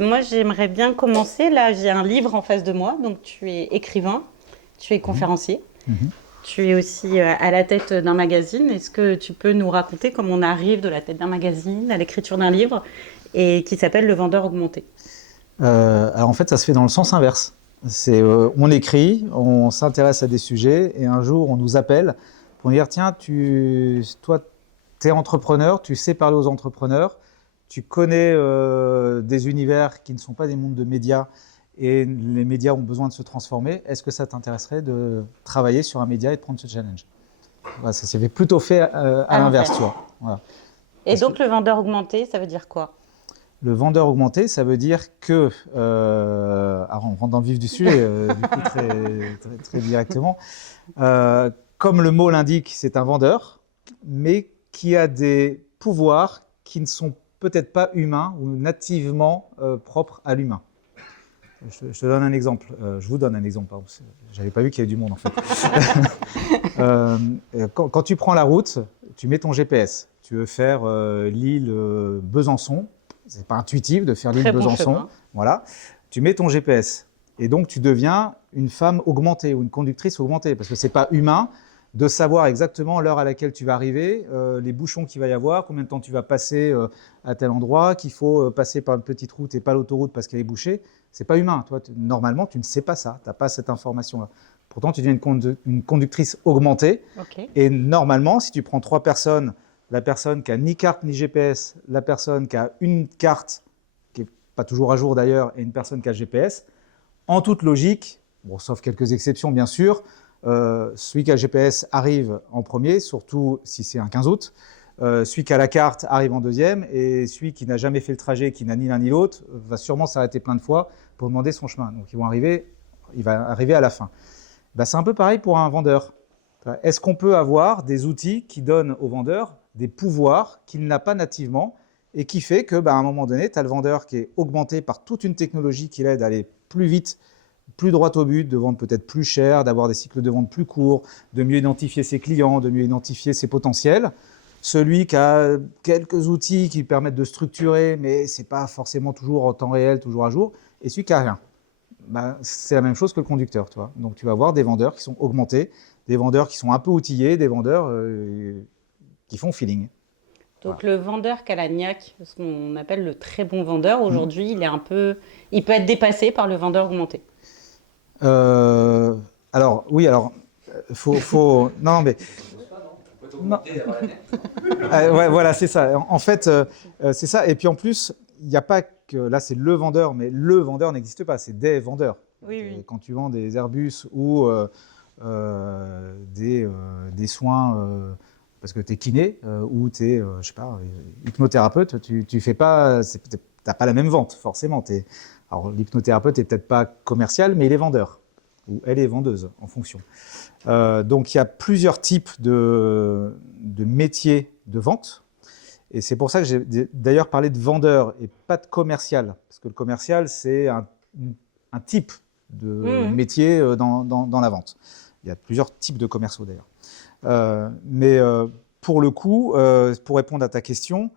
Moi, j'aimerais bien commencer. Là, j'ai un livre en face de moi. Donc, tu es écrivain, tu es Mhm. conférencier, Mhm. tu es aussi à la tête d'un magazine. Est-ce que tu peux nous raconter comment on arrive de la tête d'un magazine à l'écriture d'un livre et qui s'appelle Le Vendeur Augmenté? Alors en fait, ça se fait dans le sens inverse. On écrit, on s'intéresse à des sujets, et un jour, on nous appelle pour nous dire, tiens, toi, tu es entrepreneur, tu sais parler aux entrepreneurs, tu connais des univers qui ne sont pas des mondes de médias, et les médias ont besoin de se transformer. Est-ce que ça t'intéresserait de travailler sur un média et de prendre ce challenge? Voilà, ça s'est plutôt fait à À l'inverse, l'envers. tu vois. Voilà. Et Parce que donc, le vendeur augmenté, ça veut dire quoi? le vendeur augmenté, ça veut dire que, alors on rentre dans le vif du sujet, du coup très directement, comme le mot l'indique, c'est un vendeur, mais qui a des pouvoirs qui ne sont peut-être pas humains ou nativement propres à l'humain. Je te donne un exemple, je vous donne un exemple, pardon, j'avais pas vu qu'il y avait du monde en fait. Euh, quand tu prends la route, tu mets ton GPS, tu veux faire l'île Besançon, c'est pas intuitif de faire l'île Très bon Besançon, chemin. voilà. Tu mets ton GPS et donc tu deviens une femme augmentée ou une conductrice augmentée parce que c'est pas humain de savoir exactement l'heure à laquelle tu vas arriver, les bouchons qu'il va y avoir, combien de temps tu vas passer à tel endroit, qu'il faut passer par une petite route et pas l'autoroute parce qu'elle est bouchée. C'est pas humain. Toi, normalement, tu ne sais pas ça, tu n'as pas cette information-là. Pourtant, tu deviens une conductrice augmentée. Ok. Et normalement, si tu prends 3 personnes, la personne qui a ni carte ni GPS, la personne qui a une carte, qui n'est pas toujours à jour d'ailleurs, et une personne qui a le GPS, en toute logique, bon, sauf quelques exceptions bien sûr, celui qui a le GPS arrive en premier, surtout si c'est un 15 août. Celui qui a la carte arrive en deuxième, et celui qui n'a jamais fait le trajet, qui n'a ni l'un ni l'autre, va sûrement s'arrêter plein de fois pour demander son chemin. Donc il va arriver à la fin. Ben, c'est un peu pareil pour un vendeur. Est-ce qu'on peut avoir des outils qui donnent au vendeur des pouvoirs qu'il n'a pas nativement et qui fait que, ben, à un moment donné, tu as le vendeur qui est augmenté par toute une technologie qui l'aide à aller plus vite, plus droit au but, de vendre peut-être plus cher, d'avoir des cycles de vente plus courts, de mieux identifier ses clients, de mieux identifier ses potentiels. Celui qui a quelques outils qui permettent de structurer, mais ce n'est pas forcément toujours en temps réel, toujours à jour. Et celui qui n'a rien. Ben, c'est la même chose que le conducteur. Tu vois. Donc tu vas avoir des vendeurs qui sont augmentés, des vendeurs qui sont un peu outillés, des vendeurs qui font feeling. Voilà. Donc, le vendeur qui a la niaque, ce qu'on appelle le très bon vendeur, Mm. aujourd'hui, il peut être dépassé par le vendeur augmenté. Euh, alors, oui, alors, non, mais. Non. Ouais, voilà, c'est ça. En fait, c'est ça. Et puis en plus, il n'y a pas que. Là, c'est le vendeur, mais le vendeur n'existe pas, c'est des vendeurs. Oui, oui. Quand tu vends des Airbus ou des soins parce que tu es kiné ou tu es, je sais pas, hypnothérapeute, tu fais pas, t'as pas la même vente, forcément. Alors, l'hypnothérapeute est peut-être pas commercial, mais il est vendeur, ou elle est vendeuse, en fonction. Donc, il y a plusieurs types de métiers de vente. Et c'est pour ça que j'ai d'ailleurs parlé de vendeur et pas de commercial. Parce que le commercial, c'est un type de Mhm. métier dans la vente. Il y a plusieurs types de commerciaux d'ailleurs. Mais pour le coup, pour répondre à ta question,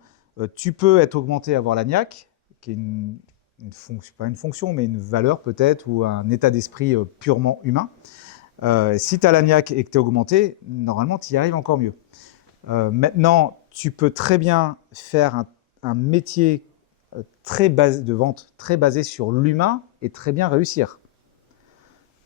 tu peux être augmenté, avoir la niaque, qui est une fonction, pas une fonction, mais une valeur peut-être, ou un état d'esprit purement humain. Si tu as la niaque et que tu es augmenté, normalement, tu y arrives encore mieux. Maintenant, tu peux très bien faire un métier de vente très basé sur l'humain et très bien réussir.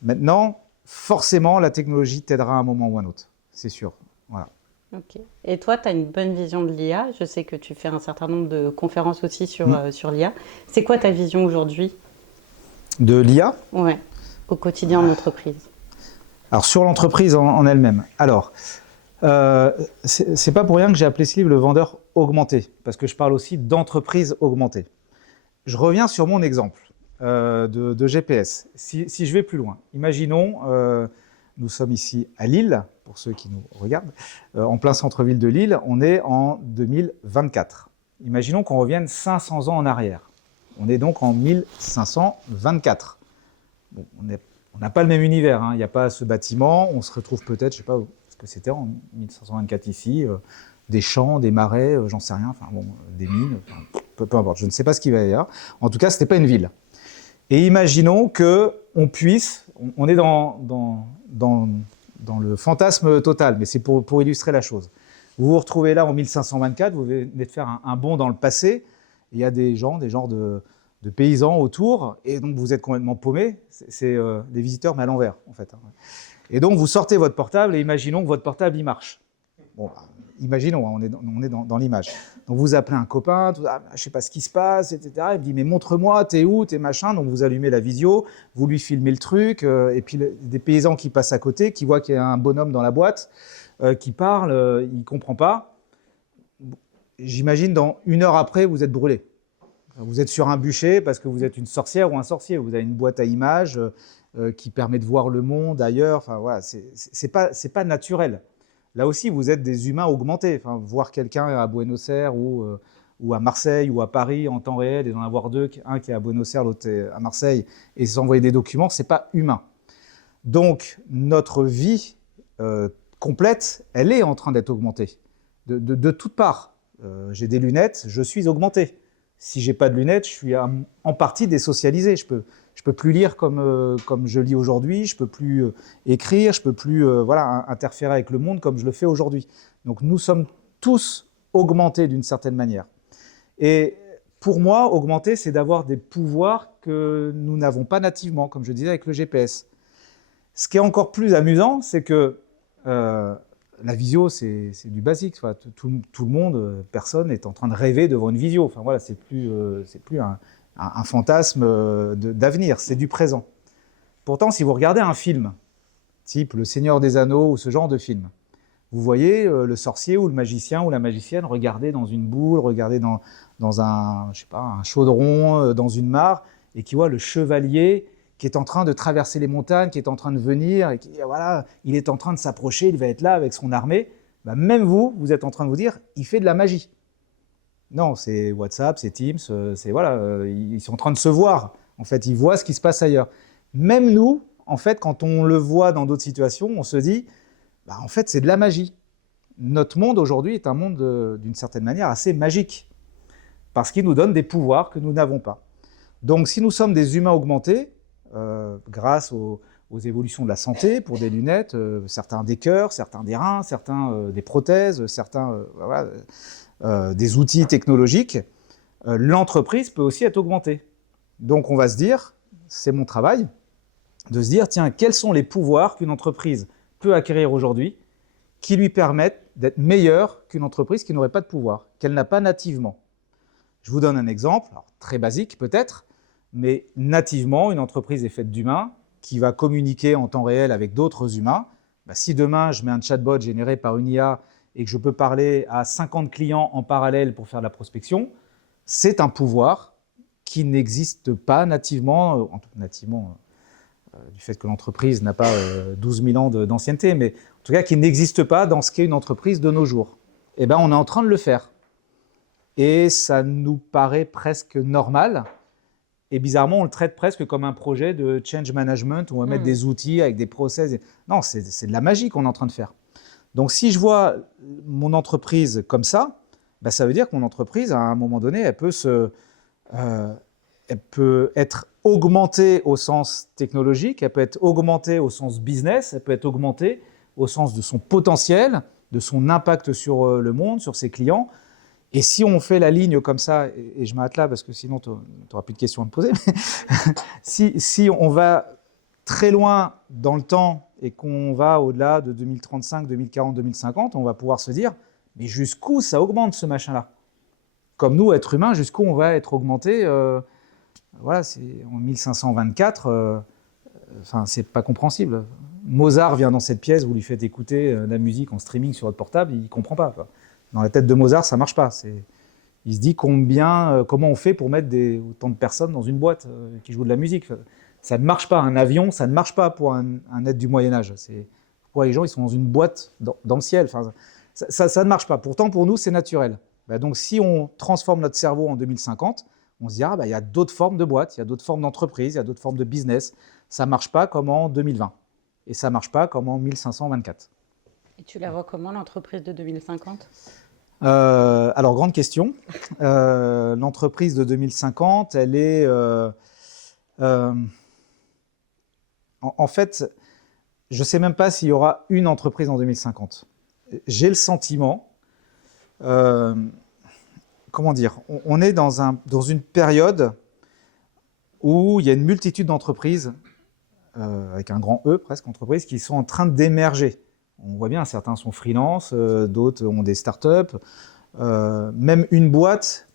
Maintenant, forcément, la technologie t'aidera à un moment ou à un autre, c'est sûr. Voilà. Ok. Et toi, tu as une bonne vision de l'IA. Je sais que tu fais un certain nombre de conférences aussi Mm. sur l'IA. C'est quoi ta vision aujourd'hui? De l'IA, Ouais, au quotidien en entreprise. alors sur l'entreprise en elle-même. Alors, c'est pas pour rien que j'ai appelé ce livre Le vendeur augmenté, parce que je parle aussi d'entreprise augmentée. Je reviens sur mon exemple de GPS. Si je vais plus loin, imaginons, nous sommes ici à Lille, pour ceux qui nous regardent, en plein centre-ville de Lille, on est en 2024. Imaginons qu'on revienne 500 ans en arrière. On est donc en 1524. Bon, on n'a pas le même univers, hein. Il n'y a pas ce bâtiment, on se retrouve peut-être, je ne sais pas ce que c'était en 1524 ici, des champs, des marais, j'en sais rien, enfin bon, des mines. Enfin, peu importe, je ne sais pas ce qu'il va y avoir. En tout cas, ce n'était pas une ville. Et imaginons qu'on puisse, on est dans le fantasme total, mais c'est pour illustrer la chose. Vous vous retrouvez là en 1524, vous venez de faire un bond dans le passé, il y a des genres de paysans autour, et donc vous êtes complètement paumé, c'est des visiteurs mais à l'envers en fait. Et donc vous sortez votre portable et imaginons que votre portable il marche. Bon, imaginons, on est dans l'image. Donc vous appelez un copain, je ne sais pas ce qui se passe, etc. Il me dit mais montre-moi, t'es où, t'es machin. Donc vous allumez la visio, vous lui filmez le truc, et puis des paysans qui passent à côté, qui voient qu'il y a un bonhomme dans la boîte, qui parle, il ne comprend pas. J'imagine dans 1 heure après, vous êtes brûlé. Vous êtes sur un bûcher parce que vous êtes une sorcière ou un sorcier. Vous avez une boîte à images qui permet de voir le monde ailleurs. Enfin voilà, c'est pas naturel. Là aussi, vous êtes des humains augmentés. Enfin, voir quelqu'un à Buenos Aires ou à Marseille ou à Paris en temps réel et d'en avoir deux, un qui est à Buenos Aires, l'autre est à Marseille, et s'envoyer des documents, c'est pas humain. Donc notre vie complète, elle est en train d'être augmentée de toutes parts. J'ai des lunettes, je suis augmenté. Si j'ai pas de lunettes, je suis en partie désocialisé. Je peux plus lire comme je lis aujourd'hui, je peux plus écrire, je peux plus interférer avec le monde comme je le fais aujourd'hui. Donc nous sommes tous augmentés d'une certaine manière. Et pour moi, augmenter, c'est d'avoir des pouvoirs que nous n'avons pas nativement, comme je disais avec le GPS. Ce qui est encore plus amusant, c'est que la visio, c'est du basique. Enfin, tout le monde, personne n'est en train de rêver devant une visio. Enfin, voilà, c'est plus un fantasme d'avenir, c'est du présent. Pourtant, si vous regardez un film, type Le Seigneur des Anneaux ou ce genre de film, vous voyez le sorcier ou le magicien ou la magicienne regarder dans une boule, regarder dans un chaudron, dans une mare, et qui voit le chevalier qui est en train de traverser les montagnes, qui est en train de venir, et il est en train de s'approcher, il va être là avec son armée. Bah, même vous êtes en train de vous dire, il fait de la magie. Non, c'est WhatsApp, c'est Teams, ils sont en train de se voir. En fait, ils voient ce qui se passe ailleurs. Même nous, en fait, quand on le voit dans d'autres situations, on se dit, bah, en fait, c'est de la magie. Notre monde aujourd'hui est un monde d'une certaine manière assez magique, parce qu'il nous donne des pouvoirs que nous n'avons pas. Donc, si nous sommes des humains augmentés, grâce aux évolutions de la santé, pour des lunettes, certains des cœurs, certains des reins, certains des prothèses, certains des outils technologiques, l'entreprise peut aussi être augmentée. Donc on va se dire, c'est mon travail, de se dire, tiens, quels sont les pouvoirs qu'une entreprise peut acquérir aujourd'hui qui lui permettent d'être meilleure qu'une entreprise qui n'aurait pas de pouvoir, qu'elle n'a pas nativement. Je vous donne un exemple, alors, très basique peut-être, mais nativement, une entreprise est faite d'humains qui va communiquer en temps réel avec d'autres humains. Bah, si demain, je mets un chatbot généré par une IA et que je peux parler à 50 clients en parallèle pour faire de la prospection, c'est un pouvoir qui n'existe pas nativement, du fait que l'entreprise n'a pas 12 000 ans d'ancienneté, mais en tout cas qui n'existe pas dans ce qu'est une entreprise de nos jours. Eh bien, on est en train de le faire. Et ça nous paraît presque normal. Et bizarrement, on le traite presque comme un projet de change management où on va mettre des outils avec des process. Non, c'est de la magie qu'on est en train de faire. Donc, si je vois mon entreprise comme ça, bah, ça veut dire que mon entreprise, à un moment donné, elle peut être augmentée au sens technologique, elle peut être augmentée au sens business, elle peut être augmentée au sens de son potentiel, de son impact sur le monde, sur ses clients. Et si on fait la ligne comme ça, et je m'arrête là parce que sinon tu n'auras plus de questions à me poser, mais si on va très loin dans le temps et qu'on va au-delà de 2035, 2040, 2050, on va pouvoir se dire, mais jusqu'où ça augmente ce machin-là? Comme nous, êtres humains, jusqu'où on va être augmenté voilà, c'est en 1524, c'est pas compréhensible. Mozart vient dans cette pièce, vous lui faites écouter la musique en streaming sur votre portable, il ne comprend pas. Quoi. Dans la tête de Mozart, ça ne marche pas. Il se dit comment on fait pour mettre autant de personnes dans une boîte qui jouent de la musique. Ça ne marche pas. Un avion, ça ne marche pas pour un être du Moyen-Âge. Pourquoi les gens ils sont dans une boîte dans le ciel. Ça ne marche pas. Pourtant, pour nous, c'est naturel. Donc, si on transforme notre cerveau en 2050, on se dira il y a d'autres formes de boîtes, il y a d'autres formes d'entreprises, il y a d'autres formes de business. Ça ne marche pas comme en 2020. Et ça ne marche pas comme en 1524. Et tu la vois comment, l'entreprise de 2050 ? Alors, grande question. L'entreprise de 2050, elle est... en fait, je ne sais même pas s'il y aura une entreprise en 2050. J'ai le sentiment, comment dire, on est dans une période où il y a une multitude d'entreprises, avec un grand E presque, entreprises, qui sont en train d'émerger. On voit bien, certains sont freelance, d'autres ont des startups. Même une boîte,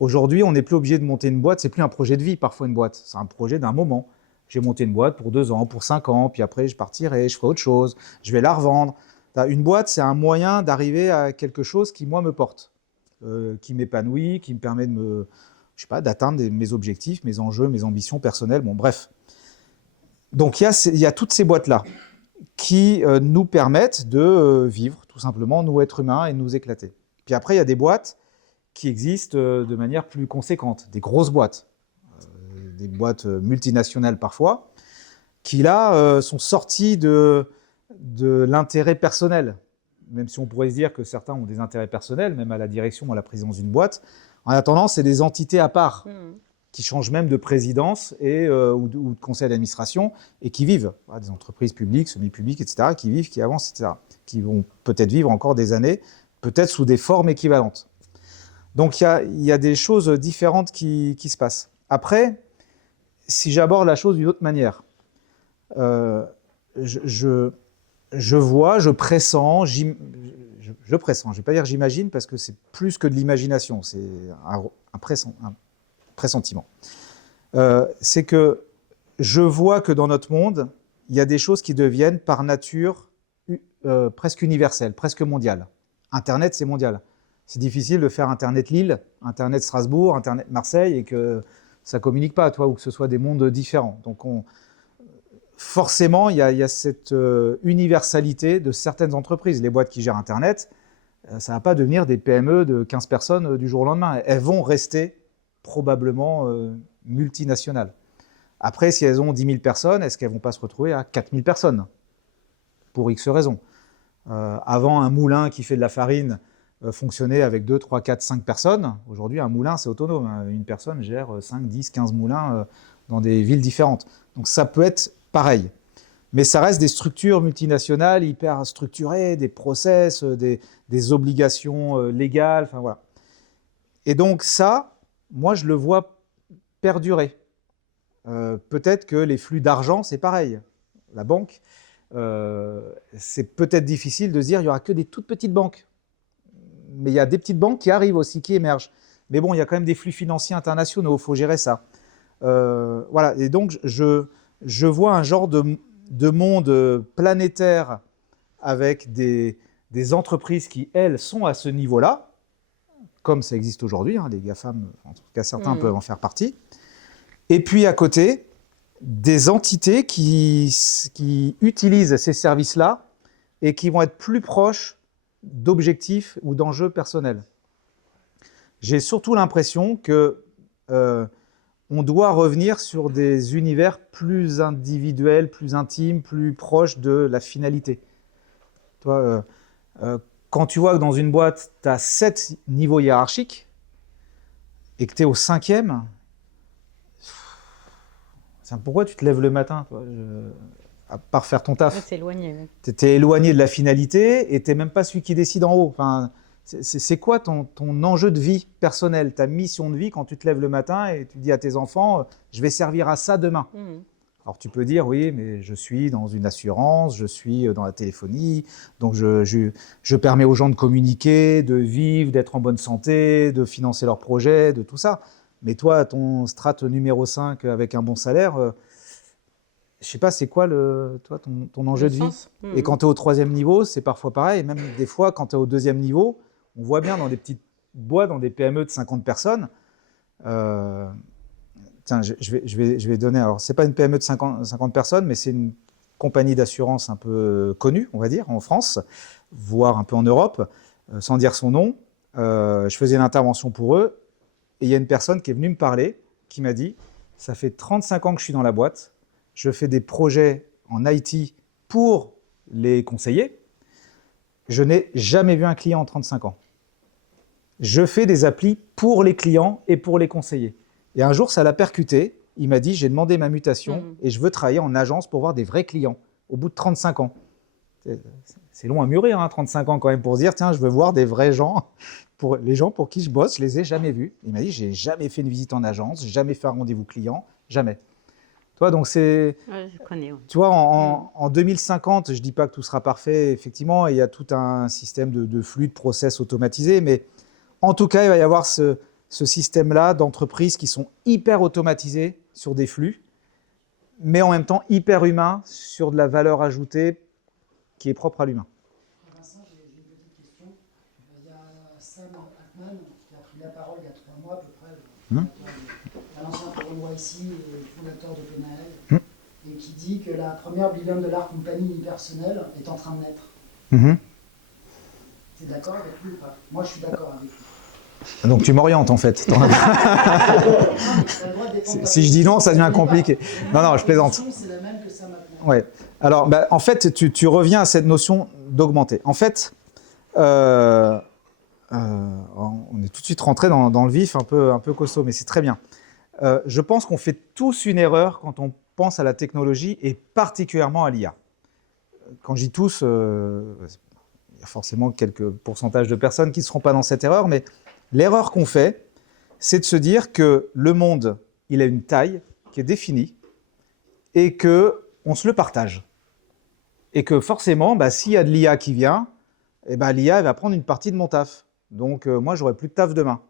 aujourd'hui, on n'est plus obligé de monter une boîte, c'est plus un projet de vie parfois une boîte, c'est un projet d'un moment. J'ai monté une boîte pour 2 ans, pour 5 ans, puis après je partirai, je ferai autre chose, je vais la revendre. Une boîte, c'est un moyen d'arriver à quelque chose qui, moi, me porte, qui m'épanouit, qui me permet je sais pas, d'atteindre mes objectifs, mes enjeux, mes ambitions personnelles, bon bref. Donc il y a toutes ces boîtes-là qui nous permettent de vivre, tout simplement, nous êtres humains, et de nous éclater. Puis après, il y a des boîtes qui existent de manière plus conséquente, des grosses boîtes, des boîtes multinationales parfois, qui là sont sorties de l'intérêt personnel, même si on pourrait se dire que certains ont des intérêts personnels, même à la direction ou à la présidence d'une boîte. En attendant, c'est des entités à part, qui changent même de présidence ou de conseil d'administration, et qui vivent, des entreprises publiques, semi-publiques, etc., qui vivent, qui avancent, etc., qui vont peut-être vivre encore des années, peut-être sous des formes équivalentes. Donc il y a des choses différentes qui se passent. Après, si j'aborde la chose d'une autre manière, je vois, je pressens, je pressens, je ne vais pas dire j'imagine, parce que c'est plus que de l'imagination, c'est un pressentiment. C'est que je vois que dans notre monde, il y a des choses qui deviennent par nature presque universelles, presque mondiales. Internet, c'est mondial. C'est difficile de faire Internet Lille, Internet Strasbourg, Internet Marseille, et que ça ne communique pas, ou que ce soit des mondes différents. Donc forcément, il y a cette universalité de certaines entreprises. Les boîtes qui gèrent Internet, ça ne va pas devenir des PME de 15 personnes du jour au lendemain. Elles vont rester probablement multinationales. Après, si elles ont 10 000 personnes, est-ce qu'elles ne vont pas se retrouver à 4 000 personnes pour X raisons. Avant, un moulin qui fait de la farine fonctionnait avec 2, 3, 4, 5 personnes. Aujourd'hui, un moulin, c'est autonome. Une personne gère 5, 10, 15 moulins dans des villes différentes. Donc ça peut être pareil. Mais ça reste des structures multinationales hyper structurées, des process, des obligations légales, enfin voilà. Et donc ça, moi je le vois perdurer. Peut-être que les flux d'argent, c'est pareil. La banque, c'est peut-être difficile de se dire il n'y aura que des toutes petites banques. Mais il y a des petites banques qui arrivent aussi, qui émergent. Mais bon, il y a quand même des flux financiers internationaux, il faut gérer ça. Voilà, et donc je vois un genre de monde planétaire avec des entreprises qui, elles, sont à ce niveau-là, comme ça existe aujourd'hui, les GAFAM, en tout cas certains peuvent en faire partie. Et puis à côté, des entités qui utilisent ces services-là et qui vont être plus proches d'objectifs ou d'enjeux personnels. J'ai surtout l'impression que on doit revenir sur des univers plus individuels, plus intimes, plus proches de la finalité. Toi, quand tu vois que dans une boîte, tu as 7 niveaux hiérarchiques et que tu es au 5e, pourquoi tu te lèves le matin, toi, à part faire ton taf? C'est éloigné. Tu es éloigné de la finalité et tu n'es même pas celui qui décide en haut. Enfin, c'est quoi ton enjeu de vie personnel, ta mission de vie quand tu te lèves le matin et tu dis à tes enfants « je vais servir à ça demain ». Alors tu peux dire « oui, mais je suis dans une assurance, je suis dans la téléphonie, donc je permets aux gens de communiquer, de vivre, d'être en bonne santé, de financer leurs projets, de tout ça ». Mais toi, ton strate numéro 5 avec un bon salaire, je ne sais pas, c'est quoi ton enjeu de vie ? Et quand tu es au 3e niveau, c'est parfois pareil. Même des fois, quand tu es au 2e niveau, on voit bien dans des petites boîtes, dans des PME de 50 personnes. Tiens, je vais donner. Alors, ce n'est pas une PME de 50 personnes, mais c'est une compagnie d'assurance un peu connue, on va dire, en France, voire un peu en Europe, sans dire son nom. Je faisais une intervention pour eux. Et il y a une personne qui est venue me parler, qui m'a dit « ça fait 35 ans que je suis dans la boîte, je fais des projets en IT pour les conseillers, je n'ai jamais vu un client en 35 ans. je fais des applis pour les clients et pour les conseillers. Et un jour, ça l'a percuté. Il m'a dit, j'ai demandé ma mutation et je veux travailler en agence pour voir des vrais clients au bout de 35 ans. C'est long à mûrir, hein, 35 ans quand même, pour se dire, tiens, je veux voir des vrais gens. Pour les gens pour qui je bosse, je les ai jamais vus. Il m'a dit, j'ai jamais fait une visite en agence, jamais fait un rendez-vous client, jamais. Toi, donc c'est... Ouais, je connais. Ouais. Tu vois, en 2050, je ne dis pas que tout sera parfait, effectivement, il y a tout un système de flux, de process automatisés, mais en tout cas, il va y avoir ce système-là d'entreprises qui sont hyper automatisées sur des flux, mais en même temps hyper humains sur de la valeur ajoutée qui est propre à l'humain. Vincent, j'ai une petite question. Il y a Sam Altman qui a pris la parole il y a 3 mois à peu près, l'ancien Forum YC et fondateur d'OpenAI, et qui dit que la première billion-dollar compagnie unipersonnelle est en train de naître. Tu es d'accord avec lui ou pas? Moi, je suis d'accord avec lui. Donc tu m'orientes en fait. Si je dis non, ça devient compliqué. Non, je plaisante. C'est la même que Sam Altman. Ouais. Alors, en fait, tu reviens à cette notion d'augmenter. En fait, on est tout de suite rentré dans le vif, un peu costaud, mais c'est très bien. Je pense qu'on fait tous une erreur quand on pense à la technologie et particulièrement à l'IA. Quand je dis tous, il y a forcément quelques pourcentages de personnes qui ne seront pas dans cette erreur, mais l'erreur qu'on fait, c'est de se dire que le monde, il a une taille qui est définie et qu'on se le partage. Et que forcément, s'il y a de l'IA qui vient, l'IA va prendre une partie de mon taf. Donc moi, j'aurai plus de taf demain.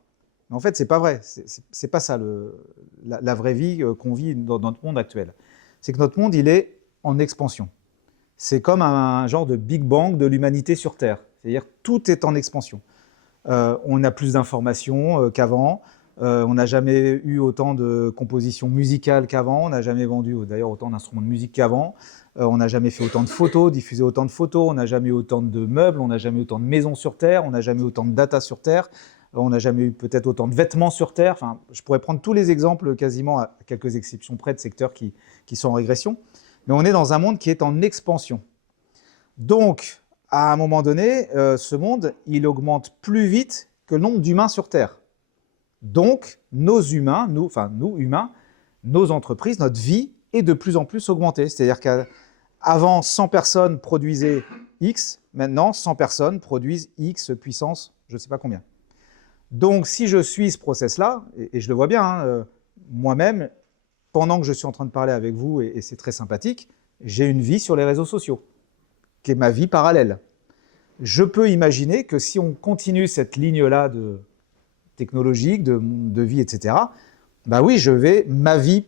Mais en fait, c'est pas vrai. C'est pas ça la vraie vie qu'on vit dans notre monde actuel. C'est que notre monde, il est en expansion. C'est comme un genre de Big Bang de l'humanité sur Terre. C'est-à-dire tout est en expansion. On a plus d'informations qu'avant. On n'a jamais eu autant de compositions musicales qu'avant. On n'a jamais vendu d'ailleurs autant d'instruments de musique qu'avant. On n'a jamais fait autant de photos, diffusé autant de photos. On n'a jamais eu autant de meubles. On n'a jamais eu autant de maisons sur Terre. On n'a jamais eu autant de data sur Terre. On n'a jamais eu peut-être autant de vêtements sur Terre. Enfin, je pourrais prendre tous les exemples quasiment, à quelques exceptions près, de secteurs qui sont en régression. Mais on est dans un monde qui est en expansion. Donc, à un moment donné, ce monde, il augmente plus vite que le nombre d'humains sur Terre. Donc, nos humains, nous humains, nos entreprises, notre vie est de plus en plus augmentée. C'est-à-dire qu'avant, 100 personnes produisaient X, maintenant, 100 personnes produisent X puissance, je ne sais pas combien. Donc, si je suis ce process-là, et je le vois bien, moi-même, pendant que je suis en train de parler avec vous, et c'est très sympathique, j'ai une vie sur les réseaux sociaux, qui est ma vie parallèle. Je peux imaginer que si on continue cette ligne-là de technologique, de vie, etc., oui, ma vie,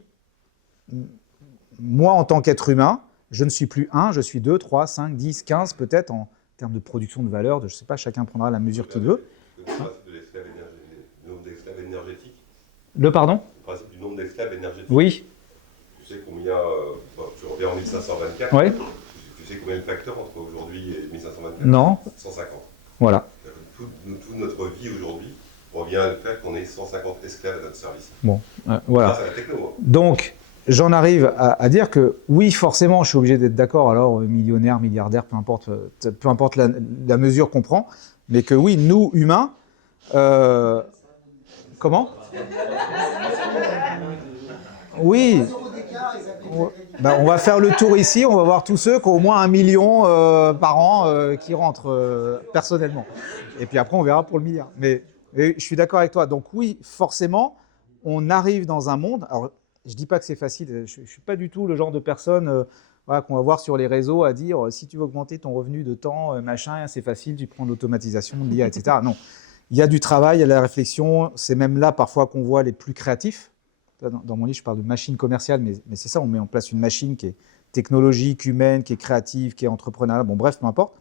moi en tant qu'être humain, je ne suis plus 1, je suis 2, 3, 5, 10, 15 peut-être en termes de production de valeur, je ne sais pas, chacun prendra la mesure qu'il veut. Le principe du nombre d'esclaves énergétiques. Le pardon? Le principe du nombre d'esclaves énergétiques. Oui. Tu sais combien, tu reviens en 1524, ouais. Tu sais combien de facteurs entre aujourd'hui et 1524? Non. 150. Voilà. Toute notre vie aujourd'hui revient à le fait qu'on ait 150 esclaves à notre service. Bon, voilà. Grâce à la techno. Donc, j'en arrive à dire que oui, forcément, je suis obligé d'être d'accord, alors millionnaire, milliardaire, peu importe la mesure qu'on prend, mais que oui, nous, humains, comment? Oui. On va faire le tour ici, on va voir tous ceux qui ont au moins 1 million par an qui rentrent personnellement. Et puis après, on verra pour le milliard. Mais je suis d'accord avec toi. Donc oui, forcément, on arrive dans un monde... Alors, je ne dis pas que c'est facile, je ne suis pas du tout le genre de personne qu'on va voir sur les réseaux à dire si tu veux augmenter ton revenu de temps, machin, c'est facile, tu prends de l'automatisation, de l'IA, etc. Non, il y a du travail, il y a de la réflexion, c'est même là parfois qu'on voit les plus créatifs. Dans mon livre, je parle de machine commerciale, mais c'est ça, on met en place une machine qui est technologique, humaine, qui est créative, qui est entrepreneuriale, bon bref, peu importe.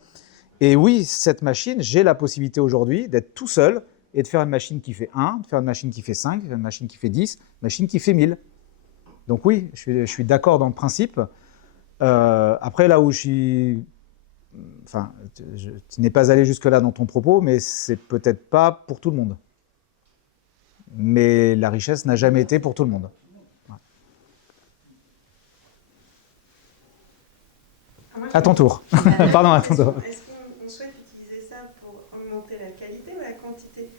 Et oui, cette machine, j'ai la possibilité aujourd'hui d'être tout seul et de faire une machine qui fait 1, de faire une machine qui fait 5, de faire une machine qui fait 10, une machine qui fait 1000. Donc oui, je suis d'accord dans le principe. Après, là où je suis... Enfin, tu n'es pas allé jusque-là dans ton propos, mais c'est peut-être pas pour tout le monde. Mais la richesse n'a jamais été pour tout le monde. Ouais. À ton tour. Pardon, à ton tour. Est-ce qu'on souhaite utiliser ça pour augmenter la qualité ou la quantité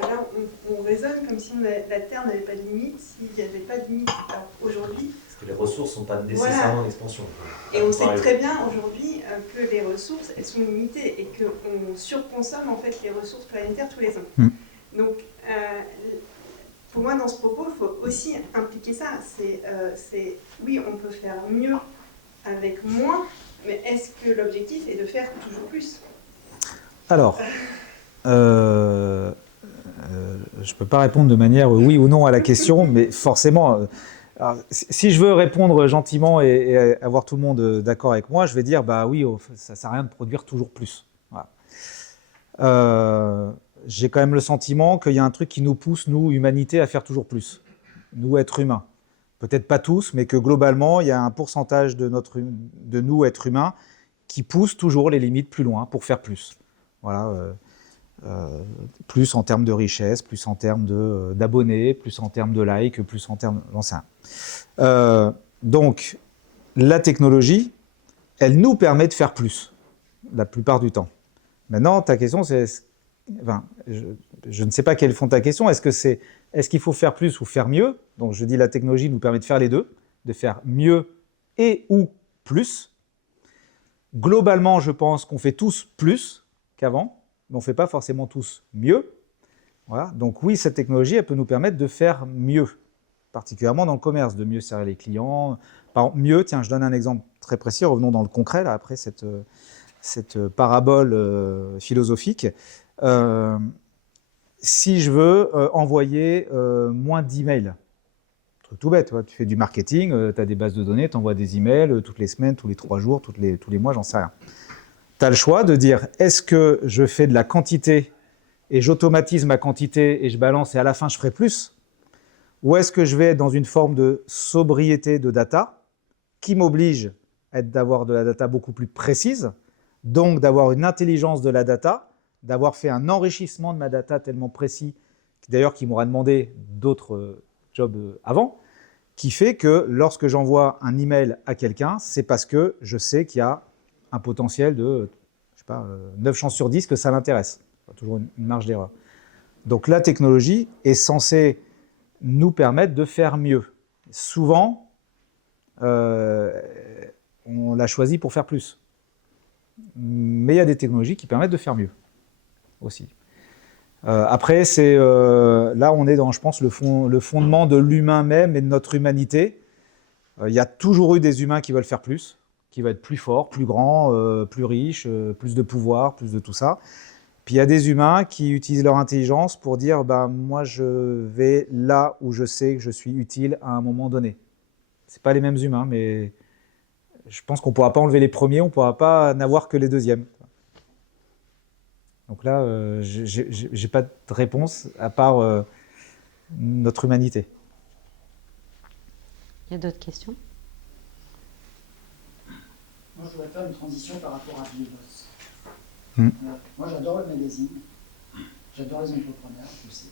là, on raisonne comme si la Terre n'avait pas de limite, s'il n'y avait pas de limite. Alors aujourd'hui... Parce que les ressources ne sont pas nécessairement en expansion. Et on sait très bien aujourd'hui que les ressources, elles sont limitées et qu'on surconsomme en fait les ressources planétaires tous les ans. Donc, pour moi, dans ce propos, il faut aussi impliquer ça. Oui, on peut faire mieux avec moins, mais est-ce que l'objectif est de faire toujours plus? Alors, je ne peux pas répondre de manière oui ou non à la question, mais forcément, alors, si je veux répondre gentiment et avoir tout le monde d'accord avec moi, je vais dire, bah oui, ça ne sert à rien de produire toujours plus. Voilà. J'ai quand même le sentiment qu'il y a un truc qui nous pousse, nous, humanité, à faire toujours plus. Nous, êtres humains. Peut-être pas tous, mais que globalement, il y a un pourcentage de nous, êtres humains, qui pousse toujours les limites plus loin pour faire plus. Voilà, plus en termes de richesse, plus en termes d'abonnés, plus en termes de likes, plus en termes... J'en sais rien. Donc, la technologie, elle nous permet de faire plus, la plupart du temps. Maintenant, ta question, c'est... Enfin, je ne sais pas quelle est ta question. Est-ce qu'il faut faire plus ou faire mieux? Donc, je dis la technologie nous permet de faire les deux, de faire mieux et ou plus. Globalement, je pense qu'on fait tous plus qu'avant, mais on ne fait pas forcément tous mieux. Voilà. Donc oui, cette technologie, elle peut nous permettre de faire mieux, particulièrement dans le commerce, de mieux servir les clients. Par exemple, mieux, tiens, je donne un exemple très précis, revenons dans le concret, là, après cette parabole philosophique. Si je veux envoyer moins d'emails, truc tout bête, tu fais du marketing, tu as des bases de données, tu envoies des emails toutes les semaines, tous les 3 jours, tous les mois, j'en sais rien. Tu as le choix de dire, est-ce que je fais de la quantité et j'automatise ma quantité et je balance et à la fin je ferai plus? Ou est-ce que je vais être dans une forme de sobriété de data qui m'oblige d'avoir de la data beaucoup plus précise, donc d'avoir une intelligence de la data, d'avoir fait un enrichissement de ma data tellement précis, d'ailleurs qui m'aura demandé d'autres jobs avant, qui fait que lorsque j'envoie un email à quelqu'un, c'est parce que je sais qu'il y a un potentiel de, je sais pas, 9 chances sur 10 que ça l'intéresse. Toujours une marge d'erreur. Donc la technologie est censée nous permettre de faire mieux. Souvent, on l'a choisi pour faire plus. Mais il y a des technologies qui permettent de faire mieux aussi. Après, là, on est dans, je pense, le fondement de l'humain même et de notre humanité. Il y a toujours eu des humains qui veulent faire plus, qui veulent être plus forts, plus grands, plus riches, plus de pouvoir, plus de tout ça. Puis il y a des humains qui utilisent leur intelligence pour dire bah, « moi, je vais là où je sais que je suis utile à un moment donné ». Ce pas les mêmes humains, mais je pense qu'on ne pourra pas enlever les premiers, on ne pourra pas n'avoir que les deuxièmes. Donc là, je n'ai pas de réponse à part notre humanité. Il y a d'autres questions? Moi, je voudrais faire une transition par rapport à Bioboss. Mm. Moi, j'adore le magazine. J'adore les entrepreneurs, je sais.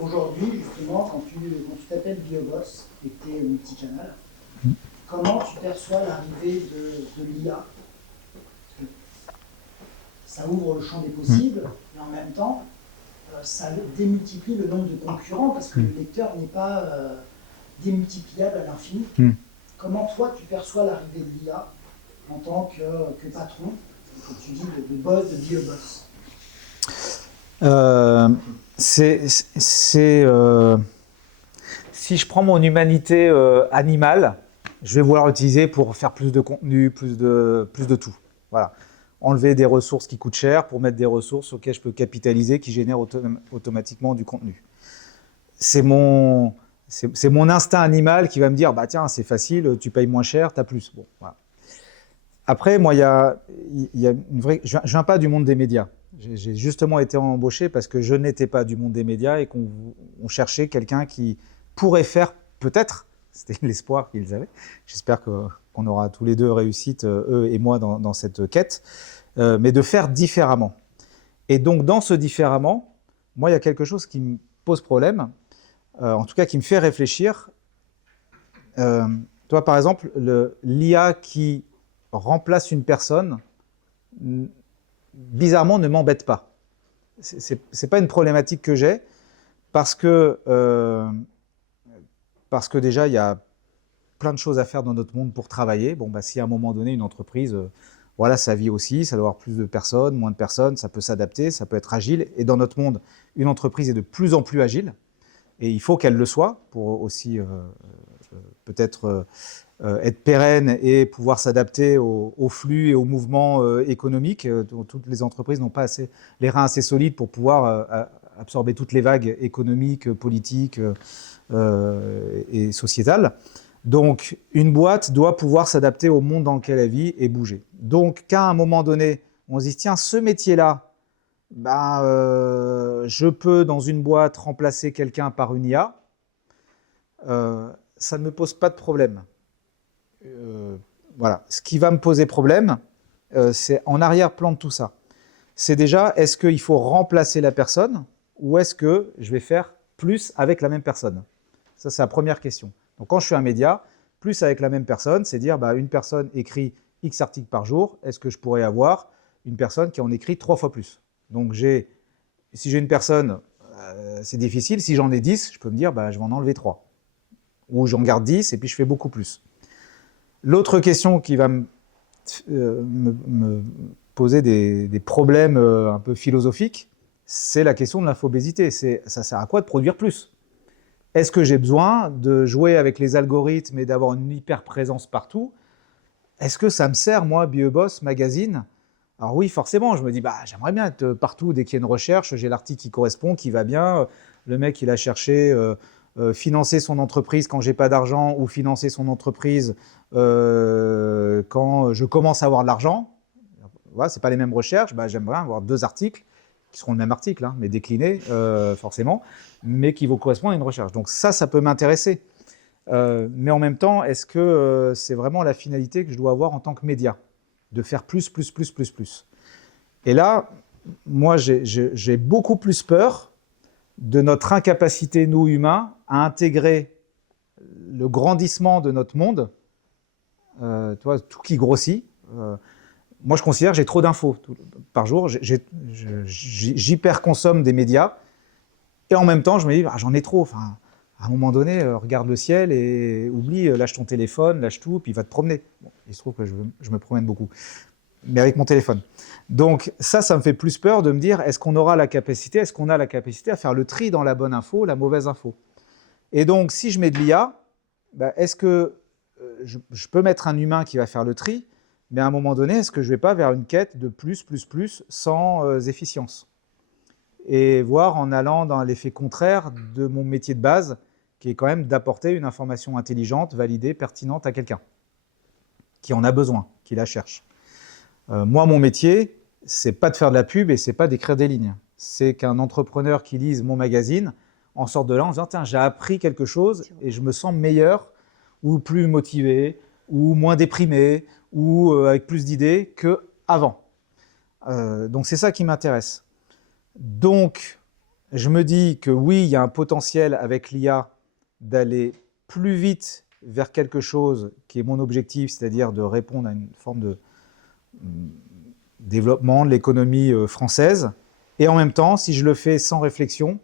Aujourd'hui, justement, quand tu t'appelles Bioboss et que tu es multicanal, comment tu perçois l'arrivée de l'IA? Ça ouvre le champ des possibles, mais en même temps, ça démultiplie le nombre de concurrents parce que le lecteur n'est pas démultipliable à l'infini. Comment toi, tu perçois l'arrivée de l'IA en tant que patron, comme tu dis, de boss, de Bioboss? Si je prends mon humanité animale, je vais vouloir l'utiliser pour faire plus de contenu, plus de tout. Voilà. Enlever des ressources qui coûtent cher pour mettre des ressources auxquelles je peux capitaliser, qui génèrent automatiquement du contenu. C'est mon instinct animal qui va me dire bah tiens, c'est facile, tu payes moins cher, tu as plus. Bon, voilà. Après, moi, il y a une vraie... Je ne viens pas du monde des médias. J'ai justement été embauché parce que je n'étais pas du monde des médias et qu'on cherchait quelqu'un qui pourrait faire, peut-être, c'était l'espoir qu'ils avaient. J'espère qu'on aura tous les deux réussite, eux et moi, dans cette quête, mais de faire différemment. Et donc, dans ce différemment, moi, il y a quelque chose qui me pose problème, en tout cas qui me fait réfléchir. Toi, par exemple, l'IA qui remplace une personne, bizarrement, ne m'embête pas. c'est pas une problématique que j'ai parce que déjà, il y a plein de choses à faire dans notre monde pour travailler. Bon, bah, si à un moment donné, une entreprise, voilà, sa vie aussi, ça doit avoir plus de personnes, moins de personnes, ça peut s'adapter, ça peut être agile. Et dans notre monde, une entreprise est de plus en plus agile. Et il faut qu'elle le soit pour aussi peut-être être pérenne et pouvoir s'adapter aux flux et aux mouvements économiques. Toutes les entreprises n'ont pas les reins assez solides pour pouvoir absorber toutes les vagues économiques, politiques et sociétales. Donc, une boîte doit pouvoir s'adapter au monde dans lequel elle vit et bouger. Donc, qu'à un moment donné, on se dit, tiens, ce métier-là, je peux, dans une boîte, remplacer quelqu'un par une IA, ça ne me pose pas de problème. Voilà. Ce qui va me poser problème, c'est en arrière-plan de tout ça. C'est déjà, est-ce qu'il faut remplacer la personne ou est-ce que je vais faire plus avec la même personne? Ça, c'est la première question. Donc, quand je suis un média, plus avec la même personne, c'est dire, une personne écrit X articles par jour, est-ce que je pourrais avoir une personne qui en écrit 3 fois plus? Donc, si j'ai une personne, c'est difficile. Si j'en ai 10, je peux me dire, je vais en enlever 3. Ou j'en garde 10 et puis je fais beaucoup plus. L'autre question qui va me poser des problèmes un peu philosophiques, c'est la question de l'infobésité. Ça sert à quoi de produire plus? Est-ce que j'ai besoin de jouer avec les algorithmes et d'avoir une hyper présence partout? Est-ce que ça me sert, moi, BioBoss Magazine? Alors oui, forcément, je me dis, j'aimerais bien être partout dès qu'il y a une recherche, j'ai l'article qui correspond, qui va bien. Le mec, il a cherché financer son entreprise quand j'ai pas d'argent ou financer son entreprise quand je commence à avoir de l'argent. Voilà, c'est pas les mêmes recherches. J'aimerais avoir 2 articles qui seront le même article, hein, mais déclinés forcément, mais qui vont correspondre à une recherche. Donc ça peut m'intéresser. Mais en même temps, est-ce que c'est vraiment la finalité que je dois avoir en tant que média? De faire plus. Et là, moi, j'ai beaucoup plus peur de notre incapacité, nous humains, à intégrer le grandissement de notre monde, tout qui grossit. Moi, je considère que j'ai trop d'infos par jour. J'hyper-consomme des médias. Et en même temps, je me dis, j'en ai trop. Enfin, à un moment donné, regarde le ciel et oublie, lâche ton téléphone, lâche tout, puis va te promener. Bon, il se trouve que je me promène beaucoup, mais avec mon téléphone. Donc ça me fait plus peur de me dire, est-ce qu'on a la capacité à faire le tri dans la bonne info, la mauvaise info? Et donc, si je mets de l'IA, est-ce que je peux mettre un humain qui va faire le tri, mais à un moment donné, est-ce que je ne vais pas vers une quête de plus, sans efficience? Et voire en allant dans l'effet contraire de mon métier de base, qui est quand même d'apporter une information intelligente, validée, pertinente à quelqu'un qui en a besoin, qui la cherche. Moi, mon métier, c'est pas de faire de la pub et c'est pas d'écrire des lignes. C'est qu'un entrepreneur qui lise mon magazine en sorte de là en disant, tiens, j'ai appris quelque chose et je me sens meilleur ou plus motivé ou moins déprimé ou avec plus d'idées qu'avant. Donc c'est ça qui m'intéresse. Donc, je me dis que oui, il y a un potentiel avec l'IA d'aller plus vite vers quelque chose qui est mon objectif, c'est-à-dire de répondre à une forme de développement de l'économie française. Et en même temps, si je le fais sans réflexion,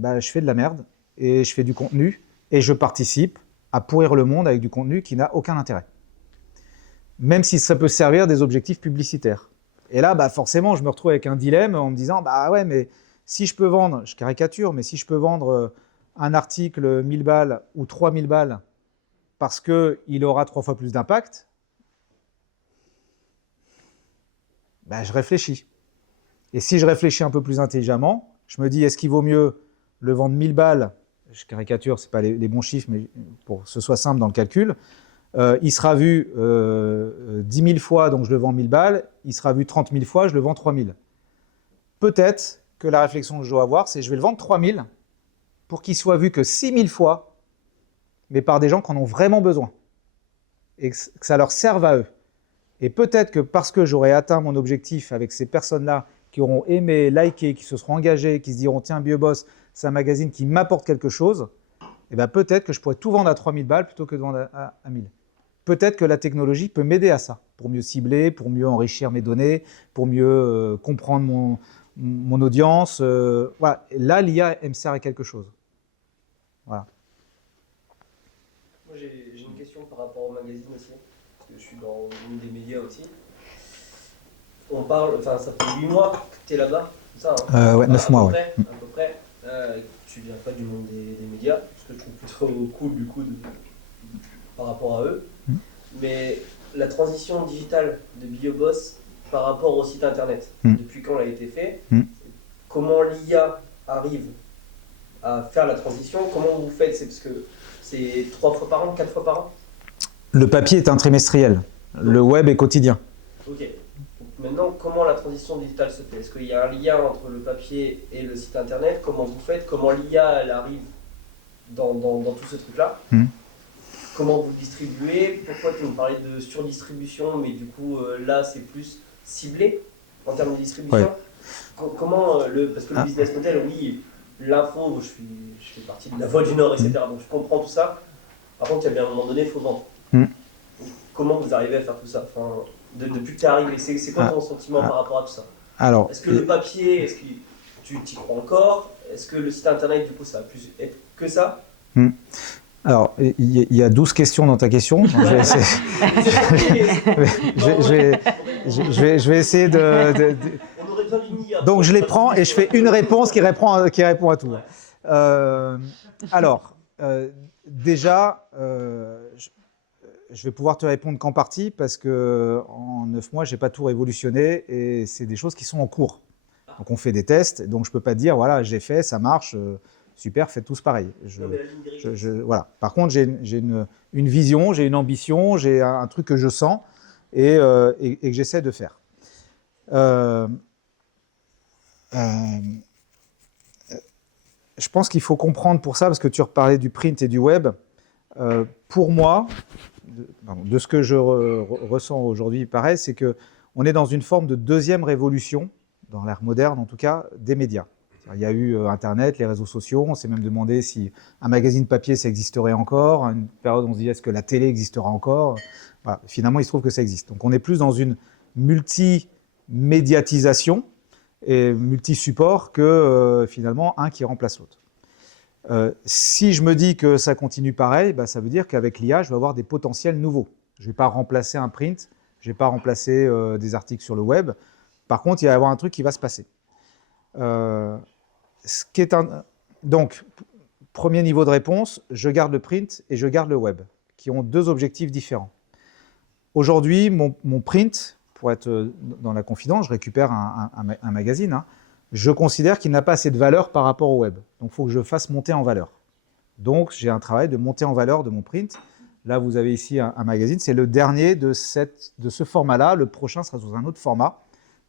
je fais de la merde et je fais du contenu et je participe à pourrir le monde avec du contenu qui n'a aucun intérêt. Même si ça peut servir des objectifs publicitaires. Et là, forcément, je me retrouve avec un dilemme en me disant, ouais, mais si je peux vendre, je caricature, mais si je peux vendre un article 1000 balles ou 3000 balles parce qu'il aura 3 fois plus d'impact, je réfléchis. Et si je réfléchis un peu plus intelligemment, je me dis, est-ce qu'il vaut mieux le vendre 1000 balles, je caricature, ce n'est pas les bons chiffres, mais pour que ce soit simple dans le calcul, il sera vu 10 000 fois, donc je le vends 1000 balles, il sera vu 30 000 fois, je le vends 3000. Peut-être que la réflexion que je dois avoir, c'est je vais le vendre 3000 pour qu'il soit vu que 6000 fois, mais par des gens qui en ont vraiment besoin, et que ça leur serve à eux. Et peut-être que parce que j'aurai atteint mon objectif avec ces personnes-là qui auront aimé, liké, qui se seront engagées, qui se diront « Tiens, BioBoss, c'est un magazine qui m'apporte quelque chose », et peut-être que je pourrais tout vendre à 3000 balles plutôt que de vendre à 1000. Peut-être que la technologie peut m'aider à ça, pour mieux cibler, pour mieux enrichir mes données, pour mieux comprendre mon audience. Voilà. Et là, l'IA, elle me sert à quelque chose. Voilà. Moi, j'ai une question par rapport au magazine aussi, parce que je suis dans une des médias aussi. On parle, enfin, ça fait 8 mois que tu es là-bas, c'est ça Ouais, 9 mois, ouais. À peu près. Tu viens pas du monde des médias, ce que je trouve plutôt cool du coup par rapport à eux. Mais la transition digitale de BioBoss par rapport au site internet, depuis quand elle a été faite, comment l'IA arrive à faire la transition, comment vous faites? C'est parce que c'est 3 fois par an, 4 fois par an? Le papier est un trimestriel, le web est quotidien. Ok. Maintenant, comment la transition digitale se fait? Est-ce qu'il y a un lien entre le papier et le site internet? Comment vous faites? Comment l'IA elle arrive dans tout ce truc-là? Comment vous distribuez? Pourquoi tu nous parlais de surdistribution, mais du coup là c'est plus ciblé en termes de distribution? Comment parce que le business model, oui, l'info, je fais partie de la Voix du Nord, etc. Donc je comprends tout ça. Par contre, il y a bien un moment donné, il faut vendre. Comment vous arrivez à faire tout ça? Enfin, depuis que tu es arrivé, c'est quoi ton sentiment par rapport à tout ça? Alors, est-ce que le papier, est-ce que tu y crois encore? Est-ce que le site internet, du coup, ça va plus être que ça? Alors, il y a 12 questions dans ta question. Donc je vais essayer de... On aurait besoin d'une IA. Donc je les prends et je fais une réponse qui répond à tout. Alors, déjà, je vais pouvoir te répondre qu'en partie parce qu'en 9 mois, je n'ai pas tout révolutionné et c'est des choses qui sont en cours. Donc on fait des tests, donc je ne peux pas te dire, voilà, j'ai fait, ça marche, super, faites tous pareil. Voilà. Par contre, j'ai une vision, j'ai une ambition, j'ai un truc que je sens et que j'essaie de faire. Je pense qu'il faut comprendre pour ça, parce que tu reparlais du print et du web. Pour moi, de ce que je ressens aujourd'hui, pareil, c'est qu'on est dans une forme de deuxième révolution, dans l'ère moderne en tout cas, des médias. Il y a eu Internet, les réseaux sociaux, on s'est même demandé si un magazine papier, ça existerait encore. À une période, on se dit, est-ce que la télé existera encore? Voilà. Finalement, il se trouve que ça existe. Donc on est plus dans une multi-médiatisation et multi-support que finalement un qui remplace l'autre. Si je me dis que ça continue pareil, bah, ça veut dire qu'avec l'IA, je vais avoir des potentiels nouveaux. Je ne vais pas remplacer un print, je ne vais pas remplacer des articles sur le web. Par contre, il va y avoir un truc qui va se passer. Donc, premier niveau de réponse, je garde le print et je garde le web, qui ont deux objectifs différents. Aujourd'hui, mon print, pour être dans la confidence, je récupère un magazine, hein, je considère qu'il n'a pas assez de valeur par rapport au web. Donc, il faut que je fasse monter en valeur. Donc, j'ai un travail de montée en valeur de mon print. Là, vous avez ici un magazine. C'est le dernier de ce format-là. Le prochain sera sous un autre format.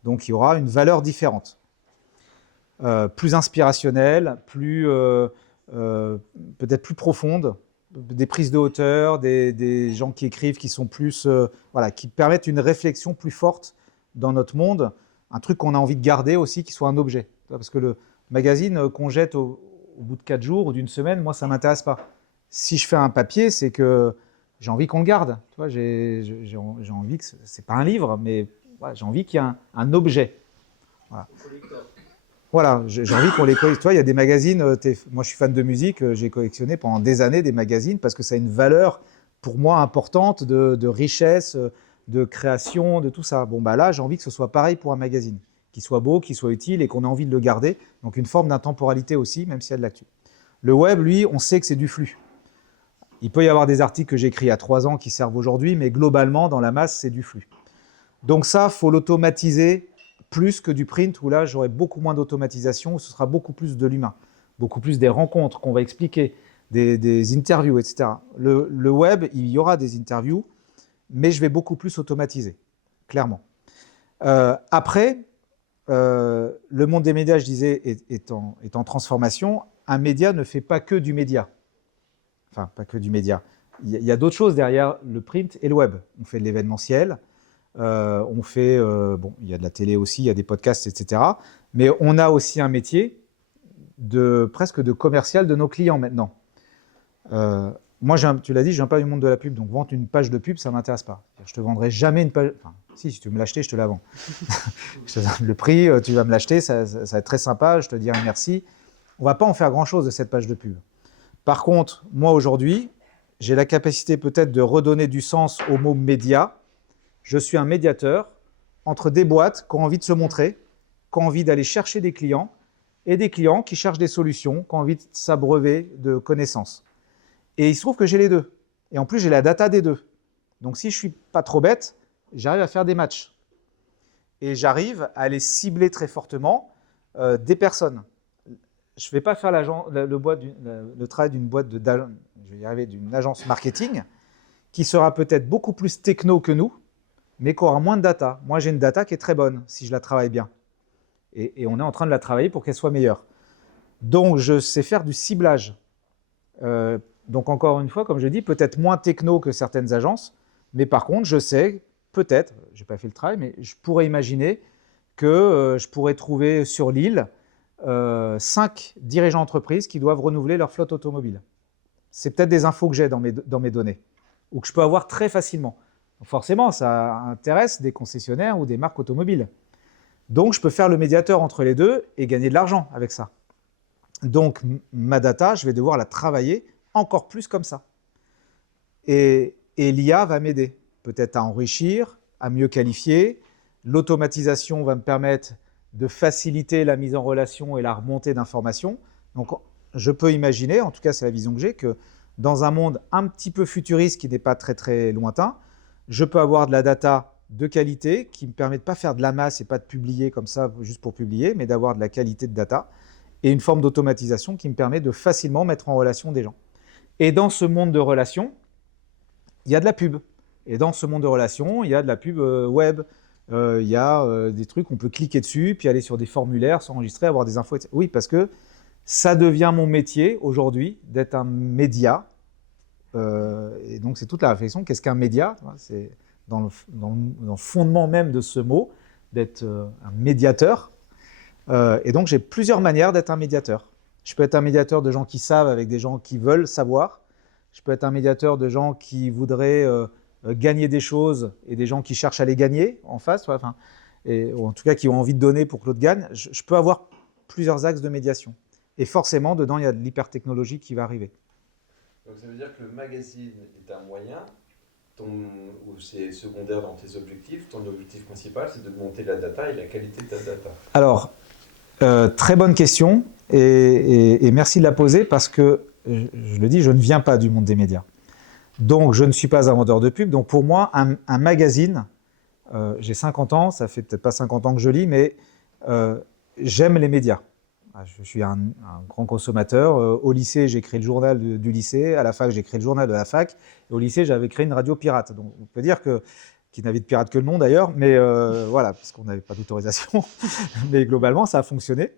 Donc, il y aura une valeur différente. Plus inspirationnelle, peut-être plus profonde, des prises de hauteur, des gens qui écrivent, qui sont plus, voilà, qui permettent une réflexion plus forte dans notre monde, un truc qu'on a envie de garder aussi, qui soit un objet. Parce que le magazine qu'on jette au bout de 4 jours ou d'une semaine, moi, ça ne m'intéresse pas. Si je fais un papier, c'est que j'ai envie qu'on le garde. Tu vois, j'ai envie que ce n'est pas un livre, mais voilà, j'ai envie qu'il y ait un objet. Voilà. Voilà, j'ai envie qu'on les collecte. Toi, il y a des magazines, moi je suis fan de musique, j'ai collectionné pendant des années des magazines parce que ça a une valeur pour moi importante de richesse, de création, de tout ça. Bon, bah là, j'ai envie que ce soit pareil pour un magazine, qu'il soit beau, qu'il soit utile et qu'on ait envie de le garder. Donc une forme d'intemporalité aussi, même s'il y a de l'actu. Le web, lui, on sait que c'est du flux. Il peut y avoir des articles que j'ai écrits il y a 3 ans qui servent aujourd'hui, mais globalement, dans la masse, c'est du flux. Donc ça, il faut l'automatiser plus que du print, où là, j'aurai beaucoup moins d'automatisation, où ce sera beaucoup plus de l'humain, beaucoup plus des rencontres qu'on va expliquer, des interviews, etc. Le web, il y aura des interviews, mais je vais beaucoup plus automatiser, clairement. Après, le monde des médias, je disais, est en transformation. Un média ne fait pas que du média. Enfin, pas que du média. Il y a d'autres choses derrière le print et le web. On fait de l'événementiel, on fait, bon, il y a de la télé aussi, il y a des podcasts, etc. Mais on a aussi un métier presque de commercial de nos clients maintenant. moi, tu l'as dit, je viens pas du monde de la pub, donc vendre une page de pub, ça ne m'intéresse pas. Je te vendrai jamais une page. Enfin, si tu veux me l'acheter, je te la vends. Je te donne le prix, tu vas me l'acheter, ça va être très sympa, je te dirai merci. On ne va pas en faire grand-chose de cette page de pub. Par contre, moi aujourd'hui, j'ai la capacité peut-être de redonner du sens au mot média. Je suis un médiateur entre des boîtes qui ont envie de se montrer, qui ont envie d'aller chercher des clients, et des clients qui cherchent des solutions, qui ont envie de s'abreuver de connaissances. Et il se trouve que j'ai les deux. Et en plus, j'ai la data des deux. Donc si je ne suis pas trop bête, j'arrive à faire des matchs. Et j'arrive à aller cibler très fortement des personnes. Je ne vais pas faire le travail d'une boîte je vais y arriver, d'une agence marketing qui sera peut-être beaucoup plus techno que nous, mais qui aura moins de data. Moi, j'ai une data qui est très bonne si je la travaille bien. Et on est en train de la travailler pour qu'elle soit meilleure. Donc, je sais faire du ciblage. Donc, encore une fois, comme je dis, peut-être moins techno que certaines agences, mais par contre, je sais, peut-être, je n'ai pas fait le travail, mais je pourrais imaginer que je pourrais trouver sur l'île 5 dirigeants d'entreprise qui doivent renouveler leur flotte automobile. C'est peut-être des infos que j'ai dans mes données, ou que je peux avoir très facilement. Donc forcément, ça intéresse des concessionnaires ou des marques automobiles. Donc, je peux faire le médiateur entre les deux et gagner de l'argent avec ça. Donc, ma data, je vais devoir la travailler encore plus comme ça. Et l'IA va m'aider, peut-être à enrichir, à mieux qualifier. L'automatisation va me permettre de faciliter la mise en relation et la remontée d'informations. Donc, je peux imaginer, en tout cas c'est la vision que j'ai, que dans un monde un petit peu futuriste qui n'est pas très très lointain, je peux avoir de la data de qualité qui me permet de ne pas faire de la masse et pas de publier comme ça juste pour publier, mais d'avoir de la qualité de data et une forme d'automatisation qui me permet de facilement mettre en relation des gens. Et dans ce monde de relations, il y a de la pub. Et dans ce monde de relations, il y a de la pub web. Il y a des trucs, on peut cliquer dessus, puis aller sur des formulaires, s'enregistrer, avoir des infos, etc. Oui, parce que ça devient mon métier aujourd'hui d'être un média. Et donc, c'est toute la réflexion. Qu'est-ce qu'un média? C'est dans le fondement même de ce mot, d'être un médiateur. Et donc, j'ai plusieurs manières d'être un médiateur. Je peux être un médiateur de gens qui savent avec des gens qui veulent savoir. Je peux être un médiateur de gens qui voudraient gagner des choses et des gens qui cherchent à les gagner en face, ou en tout cas qui ont envie de donner pour que l'autre gagne. Je peux avoir plusieurs axes de médiation. Et forcément, dedans, il y a de l'hypertechnologie qui va arriver. Donc ça veut dire que le magazine est un moyen, ou c'est secondaire dans tes objectifs. Ton objectif principal, c'est de monter la data et la qualité de ta data. Alors, très bonne question et merci de la poser parce que, je le dis, je ne viens pas du monde des médias. Donc, je ne suis pas un vendeur de pub. Donc, pour moi, un magazine, j'ai 50 ans, ça fait peut-être pas 50 ans que je lis, mais j'aime les médias. Je suis un grand consommateur. Au lycée, j'ai créé le journal du lycée. À la fac, j'ai créé le journal de la fac. Et au lycée, j'avais créé une radio pirate. Donc, on peut dire qui n'avait de pirate que le nom d'ailleurs, mais voilà, parce qu'on n'avait pas d'autorisation. Mais globalement, ça a fonctionné.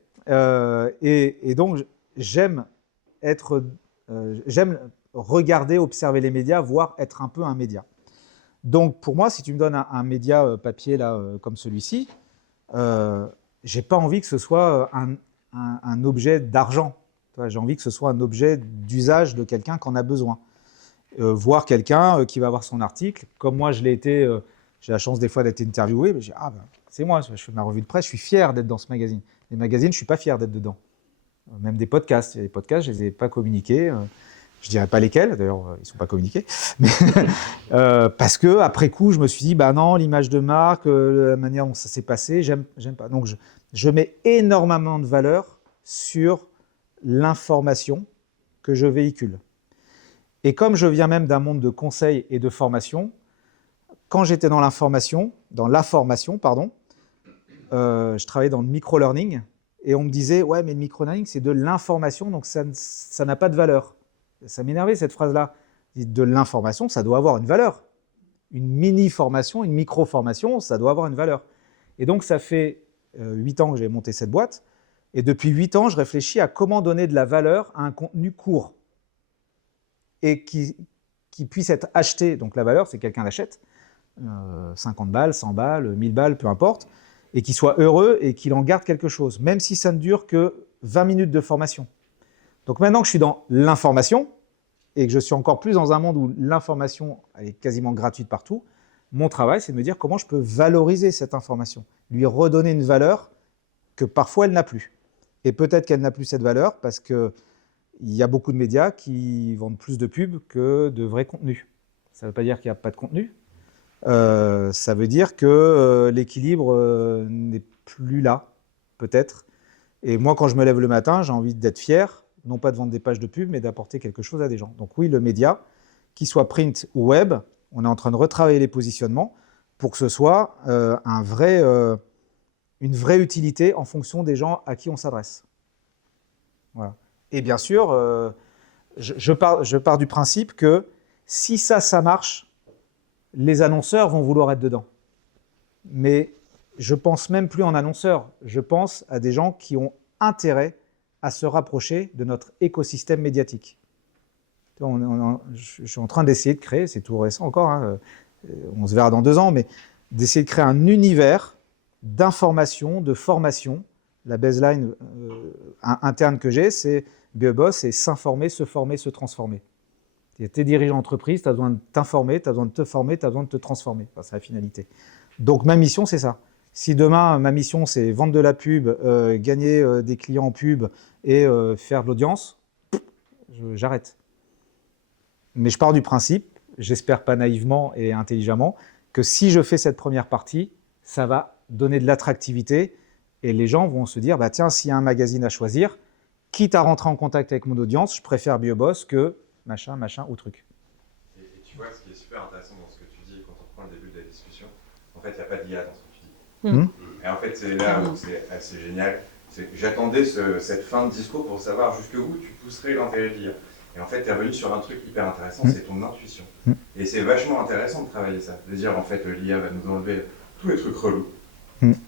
Et donc, j'aime regarder, observer les médias, voire être un peu un média. Donc, pour moi, si tu me donnes un média papier là, comme celui-ci, j'ai pas envie que ce soit un objet d'argent. J'ai envie que ce soit un objet d'usage de quelqu'un qui en a besoin. Voir quelqu'un qui va avoir son article, comme moi je l'ai été, j'ai la chance des fois d'être interviewé, mais c'est moi, je fais ma revue de presse, je suis fier d'être dans ce magazine. Les magazines, je ne suis pas fier d'être dedans. Même des podcasts, il y a des podcasts, je ne les ai pas communiqués. Je ne dirais pas lesquels, d'ailleurs, ils ne sont pas communiqués. Mais, parce qu'après coup, je me suis dit, non, l'image de marque, la manière dont ça s'est passé, j'aime pas. Donc, je mets énormément de valeur sur l'information que je véhicule. Et comme je viens même d'un monde de conseil et de formation, quand j'étais dans la formation, je travaillais dans le micro-learning et on me disait « Ouais, mais le micro-learning, c'est de l'information, donc ça n'a pas de valeur. » Ça m'énervait cette phrase-là. De l'information, ça doit avoir une valeur. Une mini-formation, une micro-formation, ça doit avoir une valeur. Et donc, ça fait 8 ans que j'ai monté cette boîte. Et depuis 8 ans, je réfléchis à comment donner de la valeur à un contenu court et qui puisse être acheté. Donc, la valeur, c'est que quelqu'un l'achète. 50 balles, 100 balles, 1000 balles, peu importe. Et qu'il soit heureux et qu'il en garde quelque chose, même si ça ne dure que 20 minutes de formation. Donc, maintenant que je suis dans l'information, et que je suis encore plus dans un monde où l'information elle est quasiment gratuite partout, mon travail, c'est de me dire comment je peux valoriser cette information, lui redonner une valeur que parfois elle n'a plus. Et peut-être qu'elle n'a plus cette valeur parce qu'il y a beaucoup de médias qui vendent plus de pubs que de vrais contenus. Ça ne veut pas dire qu'il n'y a pas de contenu. Ça veut dire que l'équilibre n'est plus là, peut-être. Et moi, quand je me lève le matin, j'ai envie d'être fier, non pas de vendre des pages de pub, mais d'apporter quelque chose à des gens. Donc oui, le média, qu'il soit print ou web, on est en train de retravailler les positionnements pour que ce soit une vraie utilité en fonction des gens à qui on s'adresse. Voilà. Et bien sûr, je pars du principe que si ça marche, les annonceurs vont vouloir être dedans. Mais je pense même plus en annonceurs, je pense à des gens qui ont intérêt à se rapprocher de notre écosystème médiatique. Je suis en train d'essayer de créer, c'est tout récent encore, hein, on se verra dans 2 ans, mais d'essayer de créer un univers d'information, de formation. La baseline interne que j'ai, c'est BioBoss, c'est s'informer, se former, se transformer. Tu es dirigeant d'entreprise, tu as besoin de t'informer, tu as besoin de te former, tu as besoin de te transformer. Enfin, c'est la finalité. Donc ma mission, c'est ça. Si demain, ma mission, c'est vendre de la pub, gagner des clients en pub et faire de l'audience, j'arrête. Mais je pars du principe, j'espère pas naïvement et intelligemment, que si je fais cette première partie, ça va donner de l'attractivité et les gens vont se dire, bah tiens, s'il y a un magazine à choisir, quitte à rentrer en contact avec mon audience, je préfère BioBoss que machin ou truc. Et tu vois, ce qui est super intéressant dans ce que tu dis, quand on reprend le début de la discussion, en fait, il n'y a pas d'IA dans ce que tu dis. Et en fait, c'est là où c'est assez génial. J'attendais cette fin de discours pour savoir jusqu'où tu pousserais l'intérêt de l'IA. Et en fait, tu es revenu sur un truc hyper intéressant, c'est ton intuition. Et c'est vachement intéressant de travailler ça, de dire en fait, l'IA va nous enlever tous les trucs relous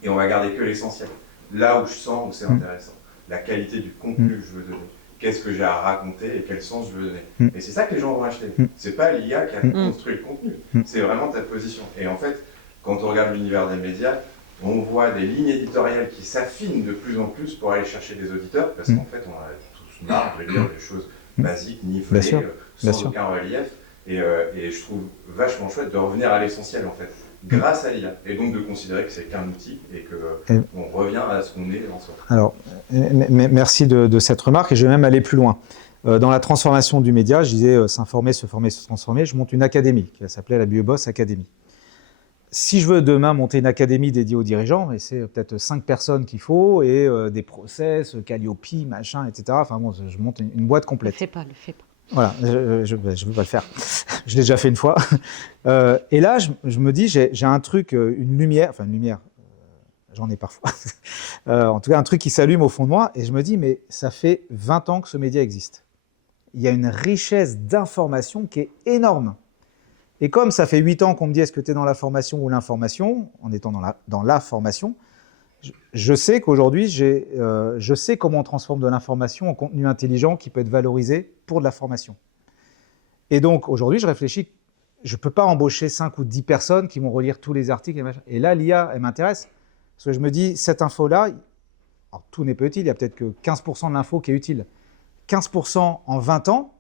et on va garder que l'essentiel. Là où je sens où c'est intéressant, la qualité du contenu que je veux donner. Qu'est-ce que j'ai à raconter et quel sens je veux donner. Et c'est ça que les gens vont acheter. C'est pas l'IA qui a construit le contenu, c'est vraiment ta position. Et en fait, quand on regarde l'univers des médias, on voit des lignes éditoriales qui s'affinent de plus en plus pour aller chercher des auditeurs, parce qu'en fait, on a tous marre de lire des choses basiques, nivelées, sans aucun relief. Et je trouve vachement chouette de revenir à l'essentiel, en fait, grâce à l'IA. Et donc de considérer que c'est qu'un outil et qu'on revient à ce qu'on est en soi. Alors, merci de cette remarque, et je vais même aller plus loin. Dans la transformation du média, je disais s'informer, se former, se transformer. Je monte une académie qui s'appelait la BioBoss Academy. Si je veux demain monter une académie dédiée aux dirigeants, et c'est peut-être 5 personnes qu'il faut, et des process, Calliope, machin, etc. Enfin bon, je monte une boîte complète. Le fais pas. Voilà, je ne veux pas le faire. Je l'ai déjà fait une fois. Et là, je me dis, j'ai un truc, une lumière, j'en ai parfois. En tout cas, un truc qui s'allume au fond de moi, et je me dis, mais ça fait 20 ans que ce média existe. Il y a une richesse d'informations qui est énorme. Et comme ça fait 8 ans qu'on me dit, est-ce que tu es dans la formation ou l'information, en étant dans la formation, je sais qu'aujourd'hui, je sais comment on transforme de l'information en contenu intelligent qui peut être valorisé pour de la formation. Et donc, aujourd'hui, je réfléchis, je ne peux pas embaucher 5 ou 10 personnes qui vont relire tous les articles. Et là, l'IA, elle m'intéresse. Parce que je me dis, cette info-là, alors tout n'est pas utile, il y a peut-être que 15% de l'info qui est utile. 15% en 20 ans,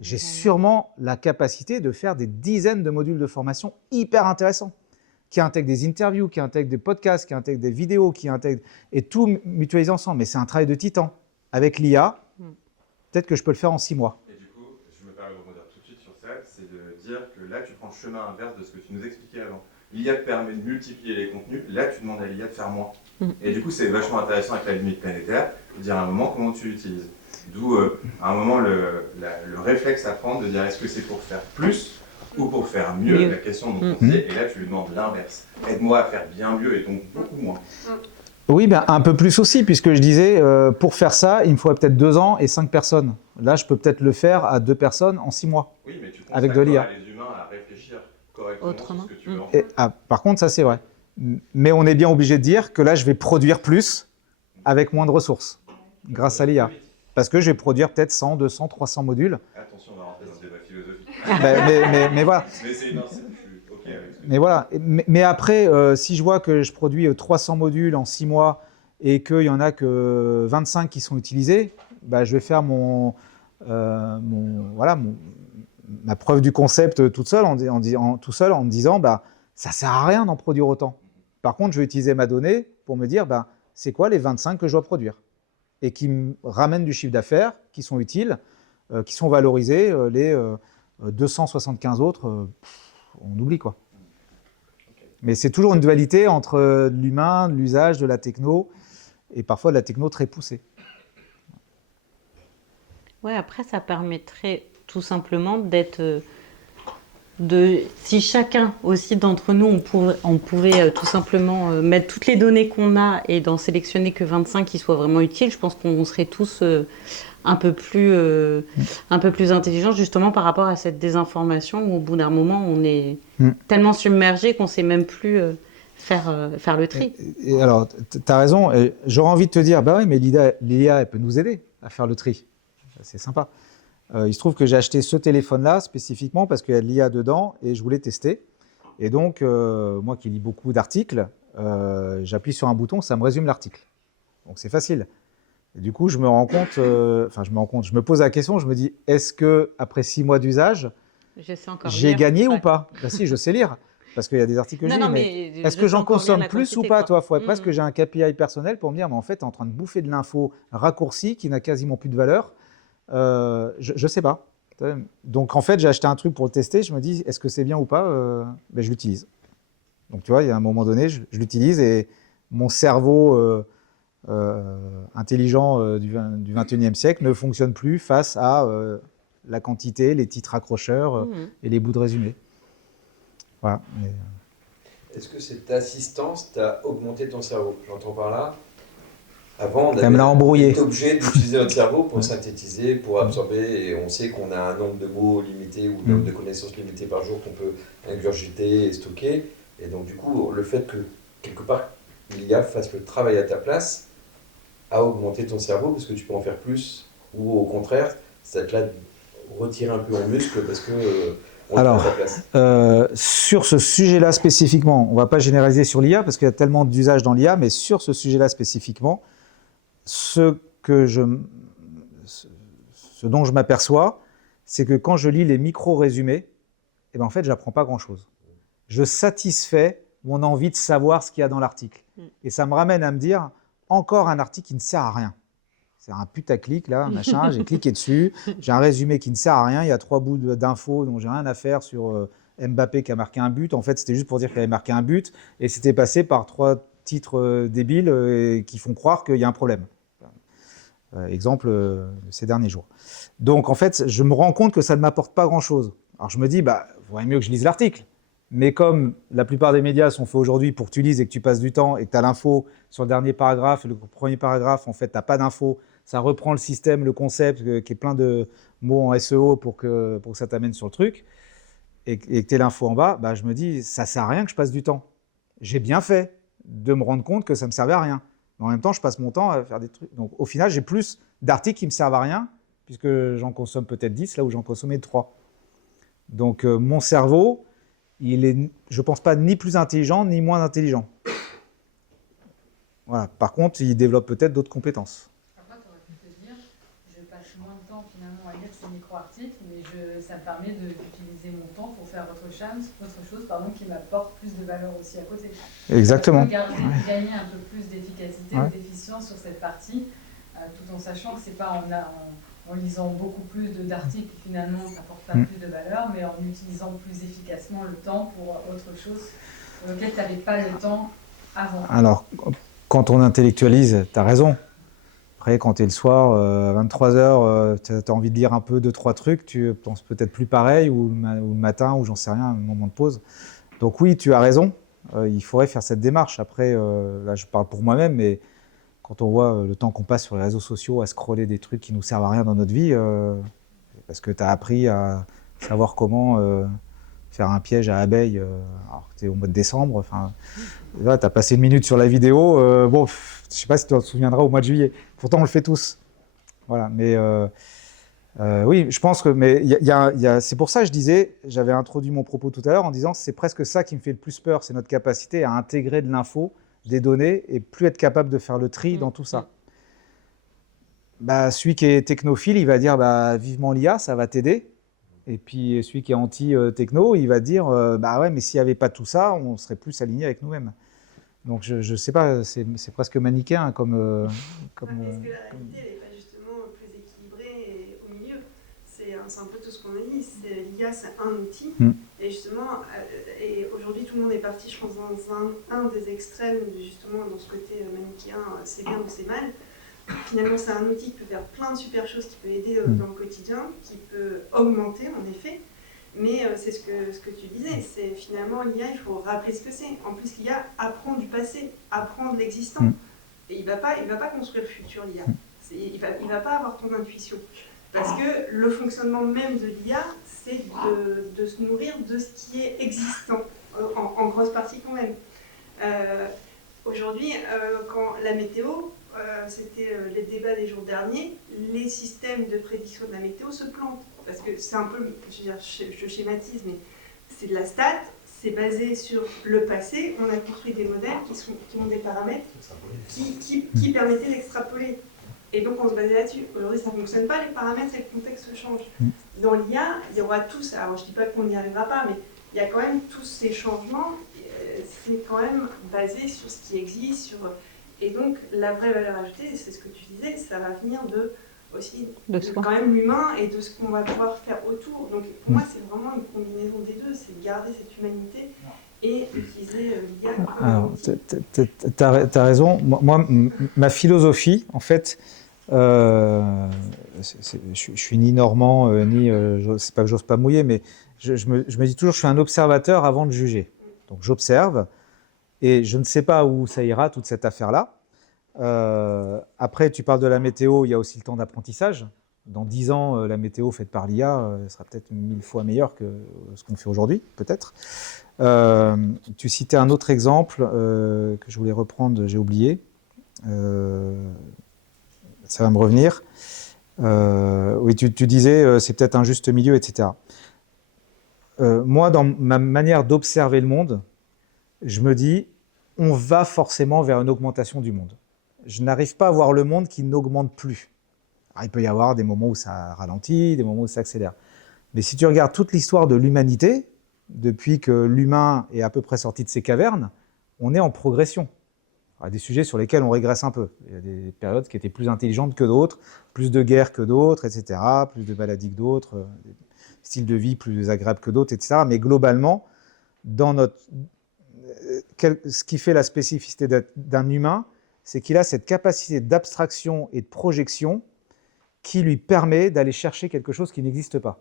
j'ai sûrement la capacité de faire des dizaines de modules de formation hyper intéressants, qui intègrent des interviews, qui intègrent des podcasts, qui intègrent des vidéos, et tout mutualiser ensemble. Mais c'est un travail de titan. Avec l'IA, peut-être que je peux le faire en 6 mois. Et du coup, je me permets de rebondir tout de suite sur ça, c'est de dire que là, tu prends le chemin inverse de ce que tu nous expliquais avant. L'IA te permet de multiplier les contenus, là, tu demandes à l'IA de faire moins. Et du coup, c'est vachement intéressant avec la limite planétaire, de dire à un moment comment tu l'utilises. D'où, à un moment, le réflexe à prendre de dire est-ce que c'est pour faire plus ou pour faire mieux, la question dont on disait, et là, tu lui demandes l'inverse. Aide-moi à faire bien mieux et donc beaucoup moins. Oui, ben, un peu plus aussi, puisque je disais, pour faire ça, il me faudrait peut-être 2 ans et 5 personnes. Là, je peux peut-être le faire à 2 personnes en 6 mois. Oui, mais tu avec de l'IA. les humains à réfléchir correctement Autrement. sur ce que tu veux en faire. Par contre, ça c'est vrai. Mais on est bien obligé de dire que là, je vais produire plus avec moins de ressources, grâce à l'IA. Parce que je vais produire peut-être 100, 200, 300 modules. Attention, on va rentrer dans ce débat philosophique. Mais voilà. Mais c'est non, je suis OK avec ce que Mais voilà. Mais après, si je vois que je produis 300 modules en 6 mois et qu'il n'y en a que 25 qui sont utilisés, bah, je vais faire mon voilà, ma preuve du concept toute seule en me disant, bah, ça ne sert à rien d'en produire autant. Par contre, je vais utiliser ma donnée pour me dire, bah, c'est quoi les 25 que je dois produire et qui me ramènent du chiffre d'affaires, qui sont utiles, qui sont valorisés, les 275 autres, on oublie quoi. Mais c'est toujours une dualité entre l'humain, l'usage de la techno, et parfois de la techno très poussée. Ouais, après, ça permettrait tout simplement d'être... si chacun aussi d'entre nous, on pouvait tout simplement mettre toutes les données qu'on a et d'en sélectionner que 25 qui soient vraiment utiles, je pense qu'on serait tous un peu plus intelligents justement par rapport à cette désinformation où au bout d'un moment, on est tellement submergé qu'on ne sait même plus faire le tri. Et alors, tu as raison, j'aurais envie de te dire, bah oui, mais l'IA, elle peut nous aider à faire le tri. C'est sympa. Il se trouve que j'ai acheté ce téléphone-là spécifiquement parce qu'il y a de l'IA dedans et je voulais tester. Et donc, moi qui lis beaucoup d'articles, j'appuie sur un bouton, ça me résume l'article. Donc c'est facile. Et du coup, je me pose la question, je me dis, est-ce que après 6 mois d'usage, j'ai gagné ou pas? Ben si, je sais lire, parce qu'il y a des articles que je lis, mais est-ce que j'en consomme plus ou pas? Il faudrait presque que j'ai un KPI personnel pour me dire, mais en fait, tu es en train de bouffer de l'info raccourcie qui n'a quasiment plus de valeur. Je ne sais pas. Donc en fait, j'ai acheté un truc pour le tester, je me dis, est-ce que c'est bien ou pas? Ben, je l'utilise. Donc tu vois, il y a un moment donné, je l'utilise et mon cerveau intelligent du 21e siècle ne fonctionne plus face à la quantité, les titres accrocheurs et les bouts de résumé. Voilà. Est-ce que cette assistance t'a augmenté ton cerveau? J'entends par là. Avant, on était obligé d'utiliser notre cerveau pour synthétiser, pour absorber, et on sait qu'on a un nombre de mots limité ou un nombre de connaissances limitées par jour qu'on peut ingurgiter et stocker. Et donc, du coup, le fait que, quelque part, l'IA fasse le travail à ta place a augmenté ton cerveau parce que tu peux en faire plus, ou au contraire, ça te l'a retiré un peu en muscle parce que on alors, te met à ta place. sur ce sujet-là spécifiquement, on ne va pas généraliser sur l'IA parce qu'il y a tellement d'usages dans l'IA, mais sur ce sujet-là spécifiquement, ce dont je m'aperçois, c'est que quand je lis les micro-résumés, eh ben en fait, je n'apprends pas grand-chose. Je satisfais mon envie de savoir ce qu'il y a dans l'article. Et ça me ramène à me dire, encore un article qui ne sert à rien. C'est un putaclic, là, machin, j'ai cliqué dessus, j'ai un résumé qui ne sert à rien, il y a 3 bouts d'infos dont j'ai rien à faire sur Mbappé qui a marqué un but. En fait, c'était juste pour dire qu'il avait marqué un but, et c'était passé par 3 titres débiles qui font croire qu'il y a un problème. Exemple ces derniers jours. Donc en fait, je me rends compte que ça ne m'apporte pas grand-chose. Alors je me dis, bah, il vaudrait mieux que je lise l'article. Mais comme la plupart des médias sont faits aujourd'hui pour que tu lises et que tu passes du temps et que tu as l'info sur le dernier paragraphe, et le premier paragraphe, en fait, tu n'as pas d'info, ça reprend le système, le concept, qui est plein de mots en SEO pour que ça t'amène sur le truc, et que tu aies l'info en bas, bah, je me dis, ça ne sert à rien que je passe du temps. J'ai bien fait de me rendre compte que ça ne me servait à rien. Mais en même temps, je passe mon temps à faire des trucs. Donc, au final, j'ai plus d'articles qui ne me servent à rien, puisque j'en consomme peut-être 10, là où j'en consommais 3. Donc, mon cerveau, il est, je ne pense pas, ni plus intelligent, ni moins intelligent. Voilà. Par contre, il développe peut-être d'autres compétences. Après, tu aurais pu te dire, je passe moins de temps finalement à lire ces micro-articles, mais ça me permet d'utiliser mon temps pour faire autre chose qui m'apporte plus de valeur aussi à côté. Exactement. Gagner un peu plus d'efficacité ou d'efficience sur cette partie, tout en sachant que ce n'est pas en lisant beaucoup plus d'articles qui finalement n'apportent pas plus de valeur, mais en utilisant plus efficacement le temps pour autre chose pour lequel tu n'avais pas le temps avant. Alors, quand on intellectualise, tu as raison. Après, quand tu es le soir, à 23h, tu as envie de lire un peu 2-3 trucs, tu penses peut-être plus pareil, ou le matin, ou j'en sais rien, un moment de pause. Donc oui, tu as raison, il faudrait faire cette démarche. Après, là je parle pour moi-même, mais quand on voit le temps qu'on passe sur les réseaux sociaux à scroller des trucs qui ne nous servent à rien dans notre vie, parce que tu as appris à savoir comment faire un piège à abeilles, alors que tu es au mois de décembre, tu as passé 1 minute sur la vidéo, bon, je ne sais pas si tu te souviendras au mois de juillet, pourtant on le fait tous. Voilà, mais oui, je pense que, c'est pour ça que je disais, j'avais introduit mon propos tout à l'heure en disant c'est presque ça qui me fait le plus peur, c'est notre capacité à intégrer de l'info, des données, et plus être capable de faire le tri dans tout ça. bah, celui qui est technophile, il va dire bah, vivement l'IA, ça va t'aider. Et puis celui qui est anti-techno, il va dire bah ouais, mais s'il n'y avait pas tout ça, on serait plus aligné avec nous-mêmes. Donc je ne sais pas, c'est presque manichéen comme. Est-ce que la réalité, elle n'est pas justement plus équilibrée et au milieu? C'est un peu tout ce qu'on a dit. L'IA, c'est un outil. Et justement, et aujourd'hui, tout le monde est parti, je pense, dans un des extrêmes, justement, dans ce côté manichéen, c'est bien ou c'est mal. Finalement, c'est un outil qui peut faire plein de super choses, qui peut aider dans le quotidien, qui peut augmenter, en effet. Mais c'est ce que tu disais, c'est finalement l'IA, il faut rappeler ce que c'est. En plus, l'IA apprend du passé, apprend de l'existant. Et il va pas construire le futur, l'IA. Il va pas avoir ton intuition. Parce que le fonctionnement même de l'IA, c'est de se nourrir de ce qui est existant, en grosse partie quand même. Aujourd'hui, quand la météo, c'était les débats des jours derniers, les systèmes de prédiction de la météo se plantent. Parce que c'est un peu, je schématise, mais c'est de la stat, c'est basé sur le passé. On a construit des modèles qui ont des paramètres qui permettaient d'extrapoler. Et donc on se basait là-dessus. Aujourd'hui, ça ne fonctionne pas, les paramètres et le contexte changent. Dans l'IA, il y aura tout ça. Alors je ne dis pas qu'on n'y arrivera pas, mais il y a quand même tous ces changements. C'est quand même basé sur ce qui existe. Et donc la vraie valeur ajoutée, c'est ce que tu disais, ça va venir aussi de quand même l'humain et de ce qu'on va pouvoir faire autour. Donc pour moi, c'est vraiment une combinaison des deux, c'est garder cette humanité et utiliser l'IA comme alors, tu as raison. Moi, ma philosophie, en fait, je suis ni normand, ni... c'est pas que j'ose pas mouiller, mais je me dis toujours, je suis un observateur avant de juger. Donc j'observe, et je ne sais pas où ça ira, toute cette affaire-là. Après, tu parles de la météo, il y a aussi le temps d'apprentissage. Dans 10 ans, la météo faite par l'IA sera peut-être 1000 fois meilleure que ce qu'on fait aujourd'hui, peut-être. Tu citais un autre exemple que je voulais reprendre, j'ai oublié. Ça va me revenir. Oui, tu disais, c'est peut-être un juste milieu, etc. Moi, dans ma manière d'observer le monde, je me dis, on va forcément vers une augmentation du monde. Je n'arrive pas à voir le monde qui n'augmente plus. Alors, il peut y avoir des moments où ça ralentit, des moments où ça accélère. Mais si tu regardes toute l'histoire de l'humanité, depuis que l'humain est à peu près sorti de ses cavernes, on est en progression. Il y a des sujets sur lesquels on régresse un peu. Il y a des périodes qui étaient plus intelligentes que d'autres, plus de guerres que d'autres, etc., plus de maladies que d'autres, des styles de vie plus agréables que d'autres, etc. Mais globalement, ce qui fait la spécificité d'un humain, c'est qu'il a cette capacité d'abstraction et de projection qui lui permet d'aller chercher quelque chose qui n'existe pas.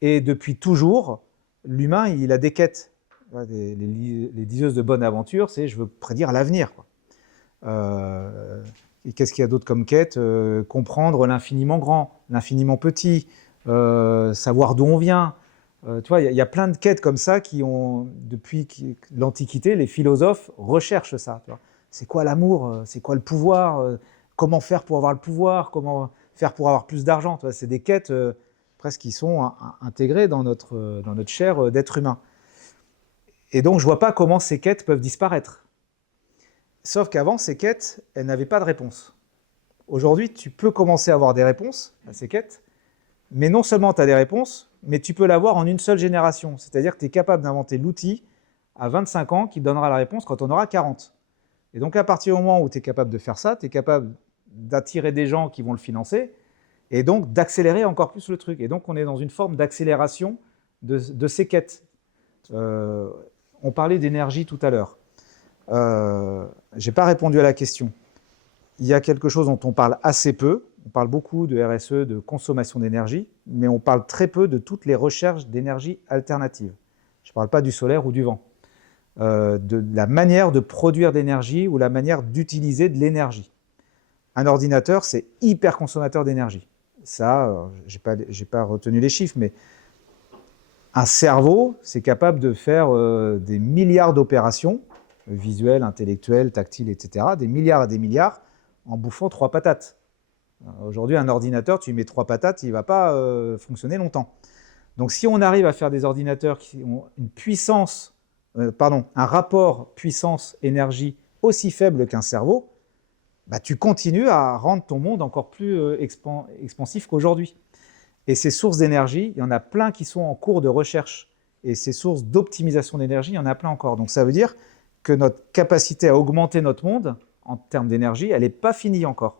Et depuis toujours, l'humain, il a des quêtes. Les diseuses de bonne aventure, c'est je veux prédire l'avenir. Et qu'est-ce qu'il y a d'autre comme quête? Comprendre l'infiniment grand, l'infiniment petit, savoir d'où on vient. Tu vois, il y a plein de quêtes comme ça qui ont, depuis l'Antiquité, les philosophes recherchent ça. C'est quoi l'amour? C'est quoi le pouvoir? Comment faire pour avoir le pouvoir? Comment faire pour avoir plus d'argent? C'est des quêtes presque qui sont intégrées dans notre chair d'être humain. Et donc, je ne vois pas comment ces quêtes peuvent disparaître. Sauf qu'avant, ces quêtes, elles n'avaient pas de réponse. Aujourd'hui, tu peux commencer à avoir des réponses à ces quêtes, mais non seulement tu as des réponses, mais tu peux l'avoir en une seule génération. C'est-à-dire que tu es capable d'inventer l'outil à 25 ans qui te donnera la réponse quand on aura 40. Et donc, à partir du moment où tu es capable de faire ça, tu es capable d'attirer des gens qui vont le financer, et donc d'accélérer encore plus le truc. Et donc, on est dans une forme d'accélération de ces quêtes. On parlait d'énergie tout à l'heure. Je n'ai pas répondu à la question. Il y a quelque chose dont on parle assez peu. On parle beaucoup de RSE, de consommation d'énergie, mais on parle très peu de toutes les recherches d'énergie alternatives. Je ne parle pas du solaire ou du vent. De la manière de produire d'énergie ou la manière d'utiliser de l'énergie. Un ordinateur, c'est hyper consommateur d'énergie. Ça, je n'ai pas retenu les chiffres, mais un cerveau, c'est capable de faire des milliards d'opérations, visuelles, intellectuelles, tactiles, etc., des milliards et des milliards, en bouffant 3 patates. Aujourd'hui, un ordinateur, tu lui mets 3 patates, il ne va pas fonctionner longtemps. Donc si on arrive à faire des ordinateurs qui ont une puissance, un rapport puissance-énergie aussi faible qu'un cerveau, bah, tu continues à rendre ton monde encore plus expansif qu'aujourd'hui. Et ces sources d'énergie, il y en a plein qui sont en cours de recherche. Et ces sources d'optimisation d'énergie, il y en a plein encore. Donc ça veut dire que notre capacité à augmenter notre monde, en termes d'énergie, elle n'est pas finie encore.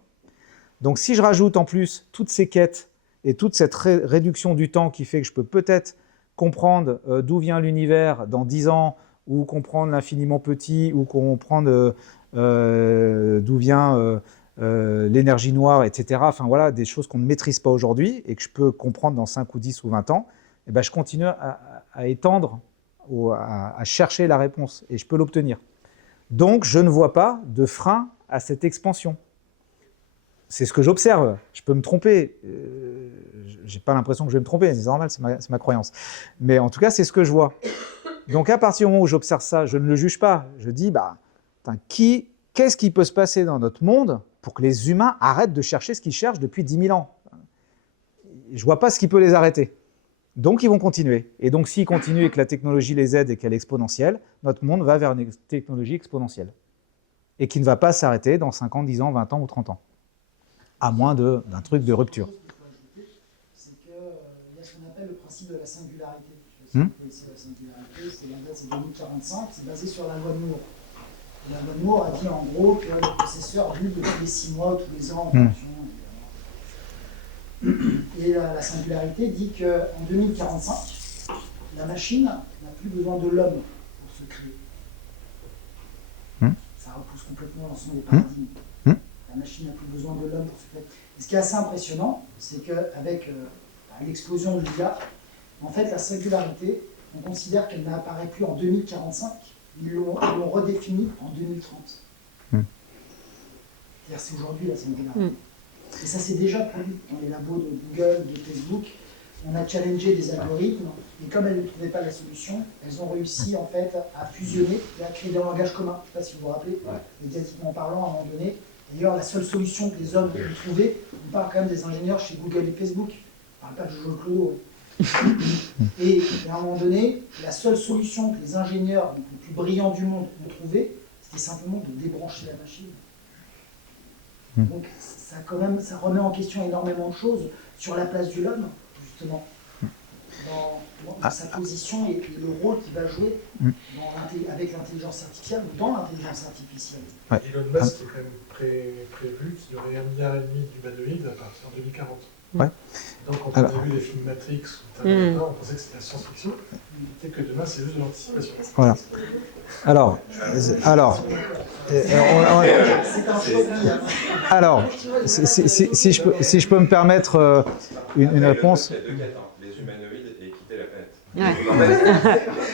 Donc si je rajoute en plus toutes ces quêtes et toute cette réduction du temps qui fait que je peux peut-être comprendre d'où vient l'univers dans 10 ans, ou comprendre l'infiniment petit, ou comprendre d'où vient l'énergie noire, etc. Enfin voilà, des choses qu'on ne maîtrise pas aujourd'hui et que je peux comprendre dans 5 ou 10 ou 20 ans, et ben, je continue à étendre, ou à chercher la réponse, et je peux l'obtenir. Donc je ne vois pas de frein à cette expansion. C'est ce que j'observe. Je peux me tromper. Je n'ai pas l'impression que je vais me tromper, c'est normal, c'est ma croyance. Mais en tout cas, c'est ce que je vois. Donc à partir du moment où j'observe ça, je ne le juge pas. Je dis, bah, qu'est-ce qui peut se passer dans notre monde pour que les humains arrêtent de chercher ce qu'ils cherchent depuis 10 000 ans? Je ne vois pas ce qui peut les arrêter. Donc ils vont continuer. Et donc s'ils continuent et que la technologie les aide et qu'elle est exponentielle, notre monde va vers une technologie exponentielle. Et qui ne va pas s'arrêter dans 5 ans, 10 ans, 20 ans ou 30 ans. À moins d'un truc de rupture. C'est qu'il y a ce qu'on appelle le principe de la singularité. Je sais pas si vous connaissez la singularité, c'est 2045, c'est basé sur la loi de Moore. La loi de Moore a dit en gros que le processeur bulle tous les 6 mois ou tous les ans en fonction. Et la singularité dit qu'en 2045, la machine n'a plus besoin de l'homme pour se créer. Ça repousse complètement l'ensemble des paradigmes. La machine n'a plus besoin de l'homme pour se créer. Et ce qui est assez impressionnant, c'est qu'avec l'explosion de l'IA, en fait, la singularité, on considère qu'elle n'apparaît plus en 2045, ils l'ont redéfinie en 2030. C'est-à-dire c'est aujourd'hui la singularité. Et ça s'est déjà produit dans les labos de Google, de Facebook. On a challengé des algorithmes, et comme elles ne trouvaient pas la solution, elles ont réussi en fait à fusionner et à créer un langage commun. Je ne sais pas si vous vous rappelez, médiatiquement parlant, à un moment donné. D'ailleurs, la seule solution que les hommes ont trouvée, on parle quand même des ingénieurs chez Google et Facebook, on ne parle pas de Jojo Clodo. Et à un moment donné, la seule solution que les ingénieurs les plus brillants du monde ont trouvée, c'était simplement de débrancher la machine. Donc ça remet en question énormément de choses sur la place de l'homme, justement, dans sa position et le rôle qu'il va jouer avec l'intelligence artificielle ou dans l'intelligence artificielle. Elon Musk est quand même prévu qu'il y aurait 1,5 milliard d'humanoïdes à partir de 2040. Donc quand on a vu les films Matrix, on pensait que c'était la science-fiction, peut-être que demain c'est juste de l'anticipation. Voilà. Alors, si je peux me permettre une réponse. Les humanoïdes et quitter la planète.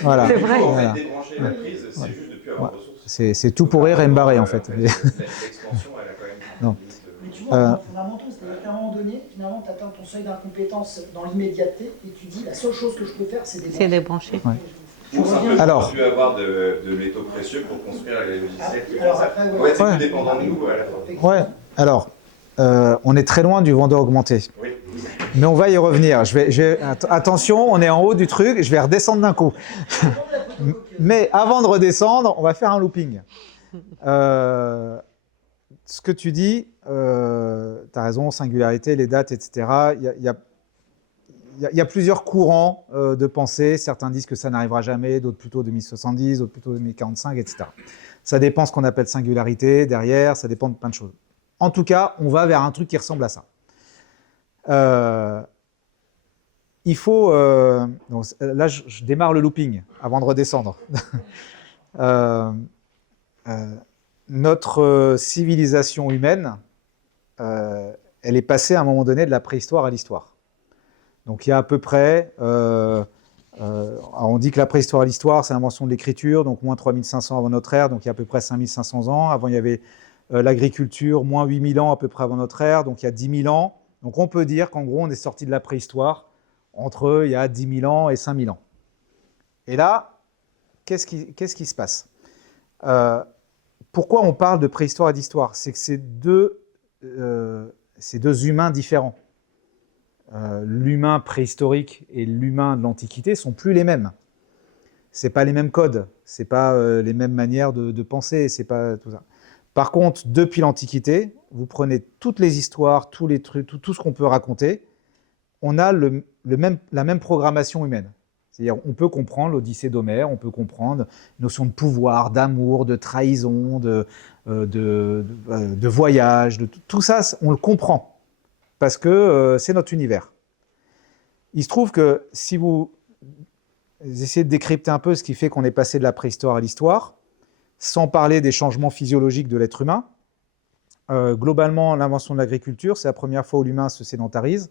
Voilà. C'est vrai. Voilà. Débrancher la prise, c'est juste de plus avoir de ressources. C'est tout pour rire et me barrer en fait. L'expansion, elle a quand même. Non. Mais tu vois, fondamentaux, c'est-à-dire qu'à un moment donné, finalement, tu atteins ton seuil d'incompétence dans l'immédiateté et tu dis la seule chose que je peux faire, c'est débrancher. Ou simplement pu avoir de métaux précieux pour construire les logiciels. C'est plus dépendant de nous à la fin. Ouais. Alors, on est très loin du vendeur augmenté. Oui. Mais on va y revenir. Attention, on est en haut du truc, je vais redescendre d'un coup. Mais avant de redescendre, on va faire un looping. Ce que tu dis, tu as raison, singularité, les dates, etc. Il y a plusieurs courants de pensée. Certains disent que ça n'arrivera jamais, d'autres plutôt 2070, d'autres plutôt 2045, etc. Ça dépend ce qu'on appelle singularité derrière, ça dépend de plein de choses. En tout cas, on va vers un truc qui ressemble à ça. Il faut... donc, là, je démarre le looping avant de redescendre. Notre civilisation humaine, elle est passée à un moment donné de la préhistoire à l'histoire. Donc il y a à peu près... on dit que la préhistoire à l'histoire, c'est l'invention de l'écriture, donc moins 3500 avant notre ère, donc il y a à peu près 5500 ans. Avant, il y avait l'agriculture, moins 8000 ans à peu près avant notre ère, donc il y a 10 000 ans. Donc on peut dire qu'en gros, on est sorti de la préhistoire entre il y a 10 000 ans et 5000 ans. Et là, qu'est-ce qui se passe? Pourquoi on parle de préhistoire et d'histoire? C'est que c'est deux humains différents. L'humain préhistorique et l'humain de l'Antiquité ne sont plus les mêmes. Ce n'est pas les mêmes codes, ce n'est pas les mêmes manières de penser, c'est pas tout ça. Par contre, depuis l'Antiquité, vous prenez toutes les histoires, tous les trucs, tout ce qu'on peut raconter, on a la même programmation humaine. C'est-à-dire, on peut comprendre l'Odyssée d'Homère, on peut comprendre la notion de pouvoir, d'amour, de trahison, de voyage, tout ça, on le comprend, parce que c'est notre univers. Il se trouve que si vous essayez de décrypter un peu ce qui fait qu'on est passé de la préhistoire à l'histoire, sans parler des changements physiologiques de l'être humain, globalement, l'invention de l'agriculture, c'est la première fois où l'humain se sédentarise.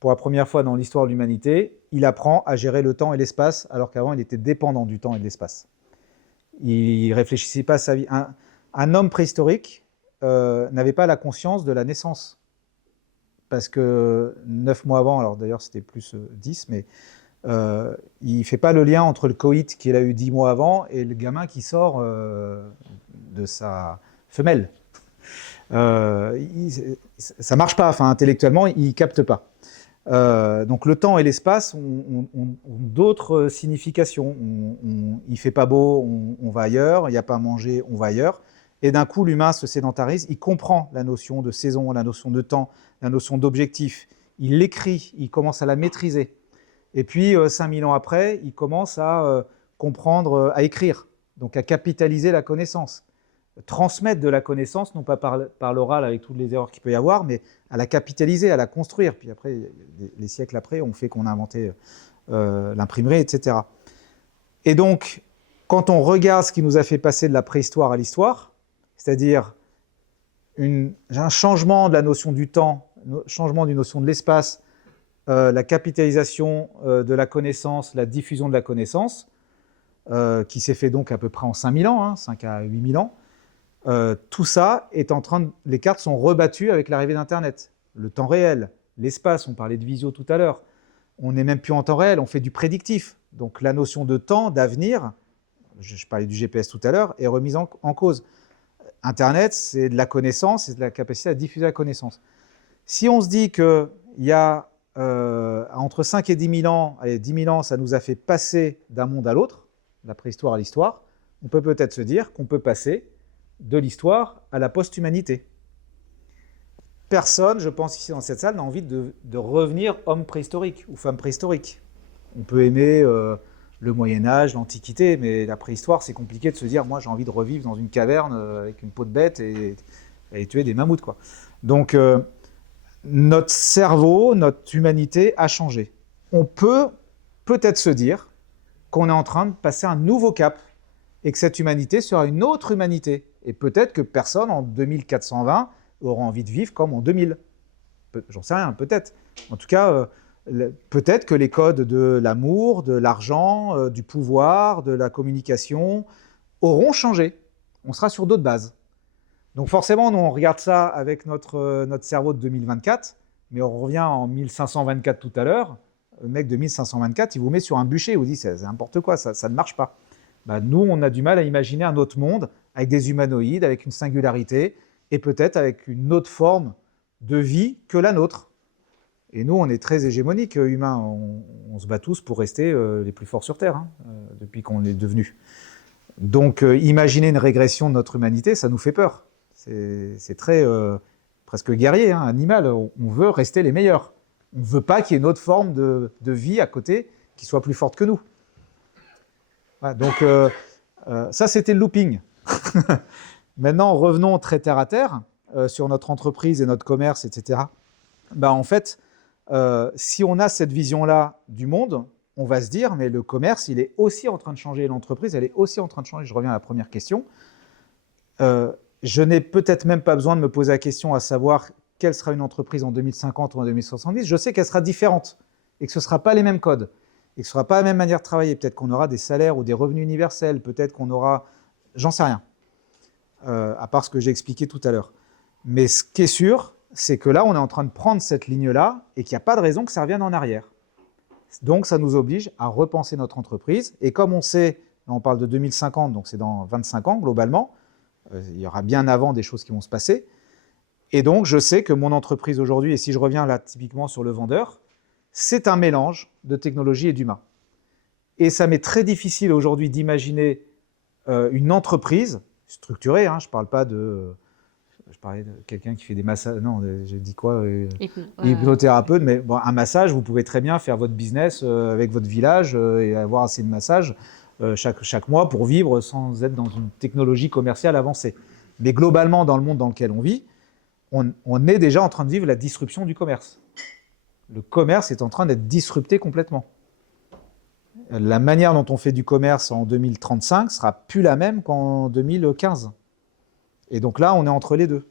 Pour la première fois dans l'histoire de l'humanité, il apprend à gérer le temps et l'espace, alors qu'avant, il était dépendant du temps et de l'espace. Il ne réfléchissait pas à sa vie. Un homme préhistorique n'avait pas la conscience de la naissance. Parce que 9 mois avant, alors d'ailleurs c'était plus 10, mais il ne fait pas le lien entre le coït qu'il a eu 10 mois avant et le gamin qui sort de sa femelle. Ça ne marche pas, enfin, intellectuellement, il ne capte pas. Donc le temps et l'espace ont d'autres significations. Il ne fait pas beau, on va ailleurs, il n'y a pas à manger, on va ailleurs. Et d'un coup, l'humain se sédentarise, il comprend la notion de saison, la notion de temps, la notion d'objectif. Il l'écrit, il commence à la maîtriser. Et puis, 5000 ans après, il commence à comprendre, à écrire, donc à capitaliser la connaissance. Transmettre de la connaissance, non pas par l'oral avec toutes les erreurs qu'il peut y avoir, mais à la capitaliser, à la construire. Puis après, les siècles après, on fait qu'on a inventé l'imprimerie, etc. Et donc, quand on regarde ce qui nous a fait passer de la préhistoire à l'histoire, c'est-à-dire un changement de la notion du temps, changement d'une notion de l'espace, la capitalisation de la connaissance, la diffusion de la connaissance, qui s'est fait donc à peu près en 5000 ans, 5 à 8000 ans, tout ça est en train de... Les cartes sont rebattues avec l'arrivée d'Internet. Le temps réel, l'espace, on parlait de visio tout à l'heure, on n'est même plus en temps réel, on fait du prédictif. Donc la notion de temps, d'avenir, je parlais du GPS tout à l'heure, est remise en cause. Internet, c'est de la connaissance, c'est de la capacité à diffuser la connaissance. Si on se dit qu'il y a entre 5 et 10 000 ans, allez, 10 000 ans, ça nous a fait passer d'un monde à l'autre, de la préhistoire à l'histoire, on peut peut-être se dire qu'on peut passer de l'histoire à la post-humanité. Personne, je pense ici dans cette salle, n'a envie de revenir homme préhistorique ou femme préhistorique. On peut aimer le Moyen-Âge, l'Antiquité, mais la préhistoire, c'est compliqué de se dire, moi j'ai envie de revivre dans une caverne avec une peau de bête et tuer des mammouths, quoi. Donc, notre cerveau, notre humanité a changé. On peut peut-être se dire qu'on est en train de passer un nouveau cap et que cette humanité sera une autre humanité. Et peut-être que personne en 2420 aura envie de vivre comme en 2000. J'en sais rien, peut-être. En tout cas, peut-être que les codes de l'amour, de l'argent, du pouvoir, de la communication auront changé. On sera sur d'autres bases. Donc forcément, nous, on regarde ça avec notre cerveau de 2024, mais on revient en 1524 tout à l'heure. Le mec de 1524, il vous met sur un bûcher, il vous dit c'est n'importe quoi, ça ne marche pas. Bah, nous, on a du mal à imaginer un autre monde avec des humanoïdes, avec une singularité, et peut-être avec une autre forme de vie que la nôtre. Et nous, on est très hégémoniques, humains. On se bat tous pour rester les plus forts sur Terre, depuis qu'on est devenus. Donc, imaginer une régression de notre humanité, ça nous fait peur. C'est très presque guerrier, animal. On veut rester les meilleurs. On ne veut pas qu'il y ait une autre forme de vie à côté qui soit plus forte que nous. Voilà, donc, ça, c'était le looping. Maintenant, revenons très terre à terre sur notre entreprise et notre commerce, etc. Bah, en fait, si on a cette vision-là du monde, on va se dire, mais le commerce, il est aussi en train de changer, l'entreprise, elle est aussi en train de changer. Je reviens à la première question. Je n'ai peut-être même pas besoin de me poser la question à savoir quelle sera une entreprise en 2050 ou en 2070. Je sais qu'elle sera différente et que ce ne sera pas les mêmes codes et que ce ne sera pas la même manière de travailler. Peut-être qu'on aura des salaires ou des revenus universels, peut-être qu'on aura... J'en sais rien, à part ce que j'ai expliqué tout à l'heure. Mais ce qui est sûr, c'est que là, on est en train de prendre cette ligne-là et qu'il n'y a pas de raison que ça revienne en arrière. Donc, ça nous oblige à repenser notre entreprise. Et comme on sait, on parle de 2050, donc c'est dans 25 ans globalement, il y aura bien avant des choses qui vont se passer. Et donc, je sais que mon entreprise aujourd'hui, et si je reviens là typiquement sur le vendeur, c'est un mélange de technologie et d'humain. Et ça m'est très difficile aujourd'hui d'imaginer une entreprise structuré, hein, je parle pas de... Je parlais de quelqu'un qui fait des massages, non, j'ai dit quoi hypnothérapeute, mais bon, un massage, vous pouvez très bien faire votre business avec votre village et avoir assez de massages chaque mois pour vivre sans être dans une technologie commerciale avancée. Mais globalement, dans le monde dans lequel on vit, on est déjà en train de vivre la disruption du commerce. Le commerce est en train d'être disrupté complètement. La manière dont on fait du commerce en 2035 sera plus la même qu'en 2015. Et donc là, on est entre les deux.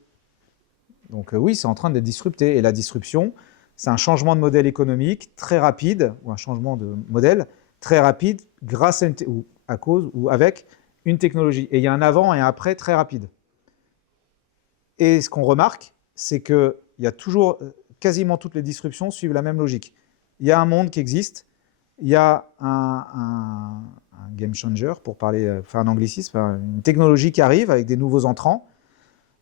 Donc oui, c'est en train d'être disrupté. Et la disruption, c'est un changement de modèle économique très rapide, ou un changement de modèle très rapide grâce à cause ou avec une technologie. Et il y a un avant et un après très rapide. Et ce qu'on remarque, c'est qu'il y a toujours, quasiment toutes les disruptions suivent la même logique. Il y a un monde qui existe, il y a un game changer, pour faire un anglicisme, une technologie qui arrive avec des nouveaux entrants.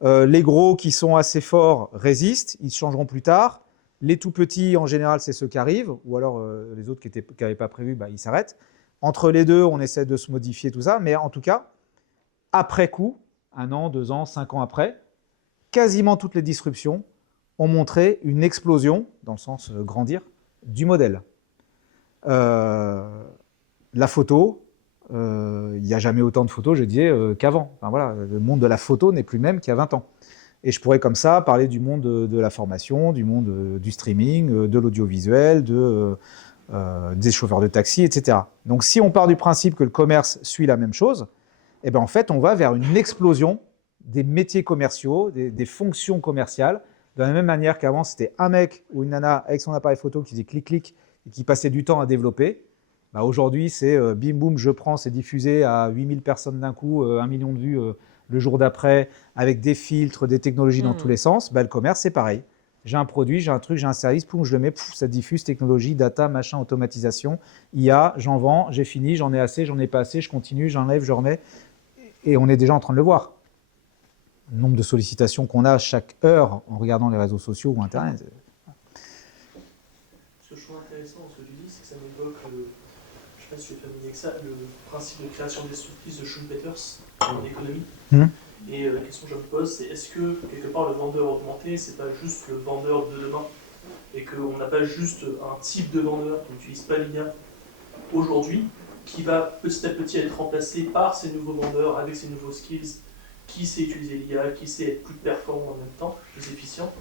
Les gros qui sont assez forts résistent, ils changeront plus tard. Les tout petits, en général, c'est ceux qui arrivent, ou alors les autres qui n'avaient pas prévu, ils s'arrêtent. Entre les deux, on essaie de se modifier tout ça, mais en tout cas, après coup, 1 an, 2 ans, 5 ans après, quasiment toutes les disruptions ont montré une explosion, dans le sens grandir, du modèle. La photo, il n'y a jamais autant de photos, je disais, qu'avant. Enfin, voilà, le monde de la photo n'est plus le même qu'il y a 20 ans. Et je pourrais comme ça parler du monde de la formation, du monde du streaming, de l'audiovisuel, des chauffeurs de taxi, etc. Donc si on part du principe que le commerce suit la même chose, eh ben, en fait, on va vers une explosion des métiers commerciaux, des fonctions commerciales, de la même manière qu'avant, c'était un mec ou une nana avec son appareil photo qui faisait clic-clic et qui passait du temps à développer. Bah aujourd'hui, c'est bim boum, je prends, c'est diffusé à 8000 personnes d'un coup, 1 million de vues le jour d'après, avec des filtres, des technologies dans tous les sens. Bah, le commerce, c'est pareil. J'ai un produit, j'ai un truc, j'ai un service, poum, je le mets, ça diffuse, technologie, data, machin, automatisation, IA, j'en vends, j'ai fini, j'en ai assez, j'en ai pas assez, je continue, j'enlève, je remets. Et on est déjà en train de le voir. Le nombre de sollicitations qu'on a chaque heure en regardant les réseaux sociaux ou Internet. Ce que je trouve intéressant dans ce que tu dis, c'est que ça m'évoque, je ne sais pas si tu es familier avec ça, le principe de création destructrice de Schumpeter's en économie. Et la question que je me pose, c'est est-ce que, quelque part, le vendeur augmenté, c'est pas juste le vendeur de demain, et qu'on n'a pas juste un type de vendeur qui n'utilise pas l'IA aujourd'hui, qui va petit à petit être remplacé par ces nouveaux vendeurs avec ces nouveaux skills, qui sait utiliser l'IA, qui sait être plus performant en même temps, plus efficient.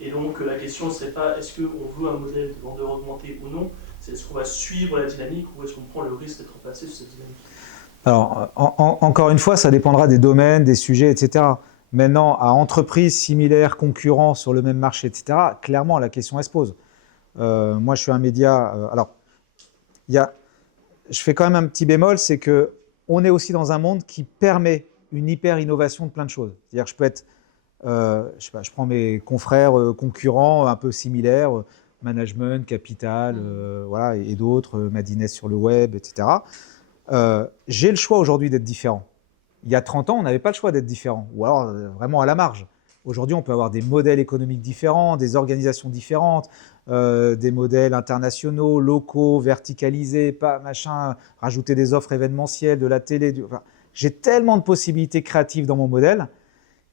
Et donc la question ne serait pas est-ce qu'on veut un modèle de vendeur augmenté ou non, c'est est-ce qu'on va suivre la dynamique ou est-ce qu'on prend le risque d'être remplacé sur cette dynamique. Alors, encore une fois, ça dépendra des domaines, des sujets, etc. Maintenant, à entreprises similaires, concurrents sur le même marché, etc., clairement, la question, elle se pose. Moi, je suis un média... alors, je fais quand même un petit bémol, c'est qu'on est aussi dans un monde qui permet une hyper-innovation de plein de choses. C'est-à-dire que je peux être... je sais pas, je prends mes confrères concurrents un peu similaires, management, capital, voilà, et d'autres, Madines sur le web, etc. J'ai le choix aujourd'hui d'être différent. Il y a 30 ans, on n'avait pas le choix d'être différent, ou alors vraiment à la marge. Aujourd'hui, on peut avoir des modèles économiques différents, des organisations différentes, des modèles internationaux, locaux, verticalisés, pas machin, rajouter des offres événementielles, de la télé. Enfin, j'ai tellement de possibilités créatives dans mon modèle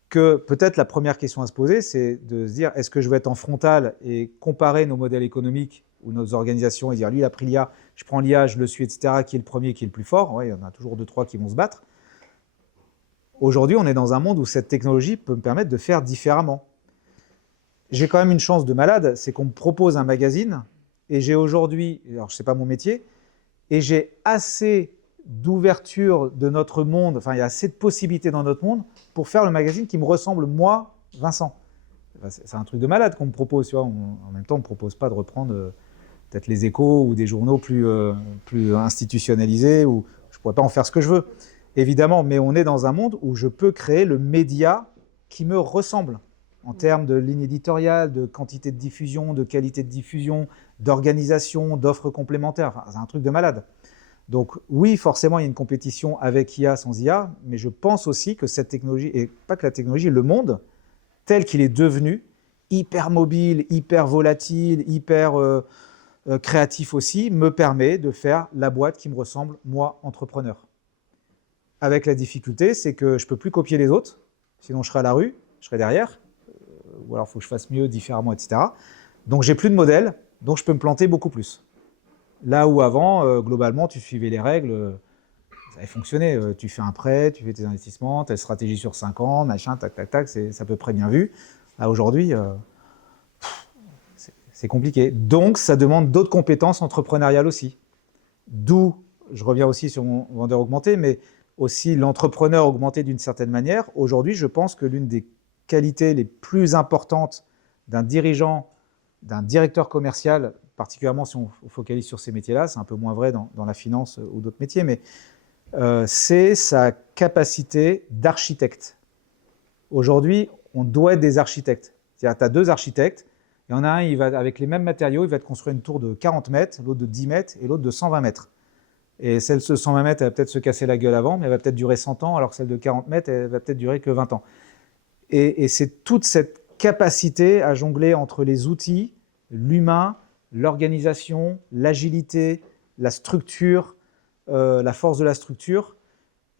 que peut-être la première question à se poser, c'est de se dire est-ce que je vais être en frontal et comparer nos modèles économiques ou nos organisations et dire lui, il a pris l'IA, je prends l'IA, je le suis, etc., qui est le premier, qui est le plus fort. Ouais, il y en a toujours 2-3 qui vont se battre. Aujourd'hui, on est dans un monde où cette technologie peut me permettre de faire différemment. J'ai quand même une chance de malade, c'est qu'on me propose un magazine et j'ai aujourd'hui, alors je ne sais pas mon métier, et j'ai assez d'ouverture de notre monde, enfin il y a assez de possibilités dans notre monde pour faire le magazine qui me ressemble, moi, Vincent. C'est un truc de malade qu'on me propose, tu vois. En même temps, on ne me propose pas de reprendre peut-être les Échos ou des journaux plus institutionnalisés, où je ne pourrais pas en faire ce que je veux, évidemment, mais on est dans un monde où je peux créer le média qui me ressemble, en termes de ligne éditoriale, de quantité de diffusion, de qualité de diffusion, d'organisation, d'offres complémentaires. Enfin, c'est un truc de malade. Donc oui, forcément, il y a une compétition avec IA, sans IA, mais je pense aussi que cette technologie, et pas que la technologie, le monde, tel qu'il est devenu, hyper mobile, hyper volatile, hyper créatif aussi, me permet de faire la boîte qui me ressemble, moi, entrepreneur. avec la difficulté, c'est que je ne peux plus copier les autres, sinon je serai à la rue, je serai derrière, ou alors il faut que je fasse mieux, différemment, etc. Donc j'ai plus de modèle, donc je peux me planter beaucoup plus. Là où avant, globalement, tu suivais les règles, ça avait fonctionné. Tu fais un prêt, tu fais tes investissements, ta stratégie sur 5 ans, machin, tac, tac, tac, c'est à peu près bien vu. Là, aujourd'hui, c'est compliqué. Donc, ça demande d'autres compétences entrepreneuriales aussi. D'où, je reviens aussi sur mon vendeur augmenté, mais aussi l'entrepreneur augmenté d'une certaine manière. Aujourd'hui, je pense que l'une des qualités les plus importantes d'un dirigeant, d'un directeur commercial, particulièrement si on focalise sur ces métiers-là, c'est un peu moins vrai dans la finance ou d'autres métiers, mais c'est sa capacité d'architecte. Aujourd'hui, on doit être des architectes. C'est-à-dire, tu as 2 architectes, il y en a un, il va, avec les mêmes matériaux, il va te construire une tour de 40 mètres, l'autre de 10 mètres et l'autre de 120 mètres. Et celle de 120 mètres, elle va peut-être se casser la gueule avant, mais elle va peut-être durer 100 ans, alors que celle de 40 mètres, elle va peut-être durer que 20 ans. Et c'est toute cette capacité à jongler entre les outils, l'humain, l'organisation, l'agilité, la structure, la force de la structure,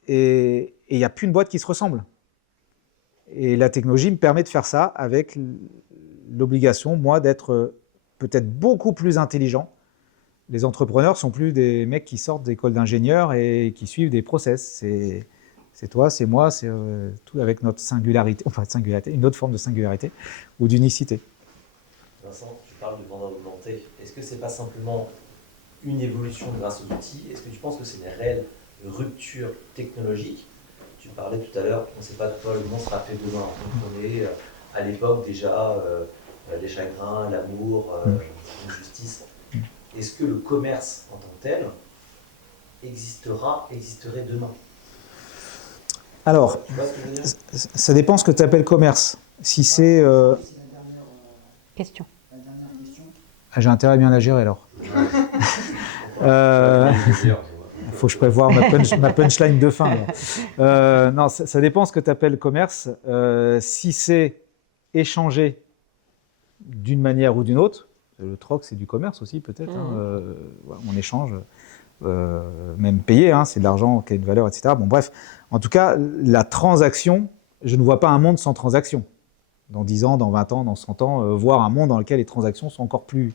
et il n'y a plus une boîte qui se ressemble. Et la technologie me permet de faire ça avec l'obligation, moi, d'être peut-être beaucoup plus intelligent. Les entrepreneurs ne sont plus des mecs qui sortent d'écoles d'ingénieurs et qui suivent des process. C'est toi, c'est moi, c'est tout avec notre singularité, enfin singularité, une autre forme de singularité ou d'unicité. Vincent, tu parles de vendeur augmenté. Est-ce que ce n'est pas simplement une évolution grâce aux outils? Est-ce que tu penses que c'est une réelle rupture technologique? Tu parlais tout à l'heure, on ne sait pas de quoi le monde sera fait demain. Donc on est à l'époque déjà, les chagrins, l'amour, l'injustice. Est-ce que le commerce en tant que tel existerait demain? Alors, ça dépend ce que tu appelles commerce. Si c'est... Question. Ah, j'ai intérêt à bien la gérer alors. Il faut que je prévoie ma punchline de fin. Non, ça dépend ce que tu appelles commerce. Si c'est échanger d'une manière ou d'une autre, le troc c'est du commerce aussi peut-être, on échange, même payé, c'est de l'argent qui a une valeur, etc. Bon bref, en tout cas, la transaction, je ne vois pas un monde sans transaction. Dans 10 ans, dans 20 ans, dans 100 ans, voir un monde dans lequel les transactions sont encore plus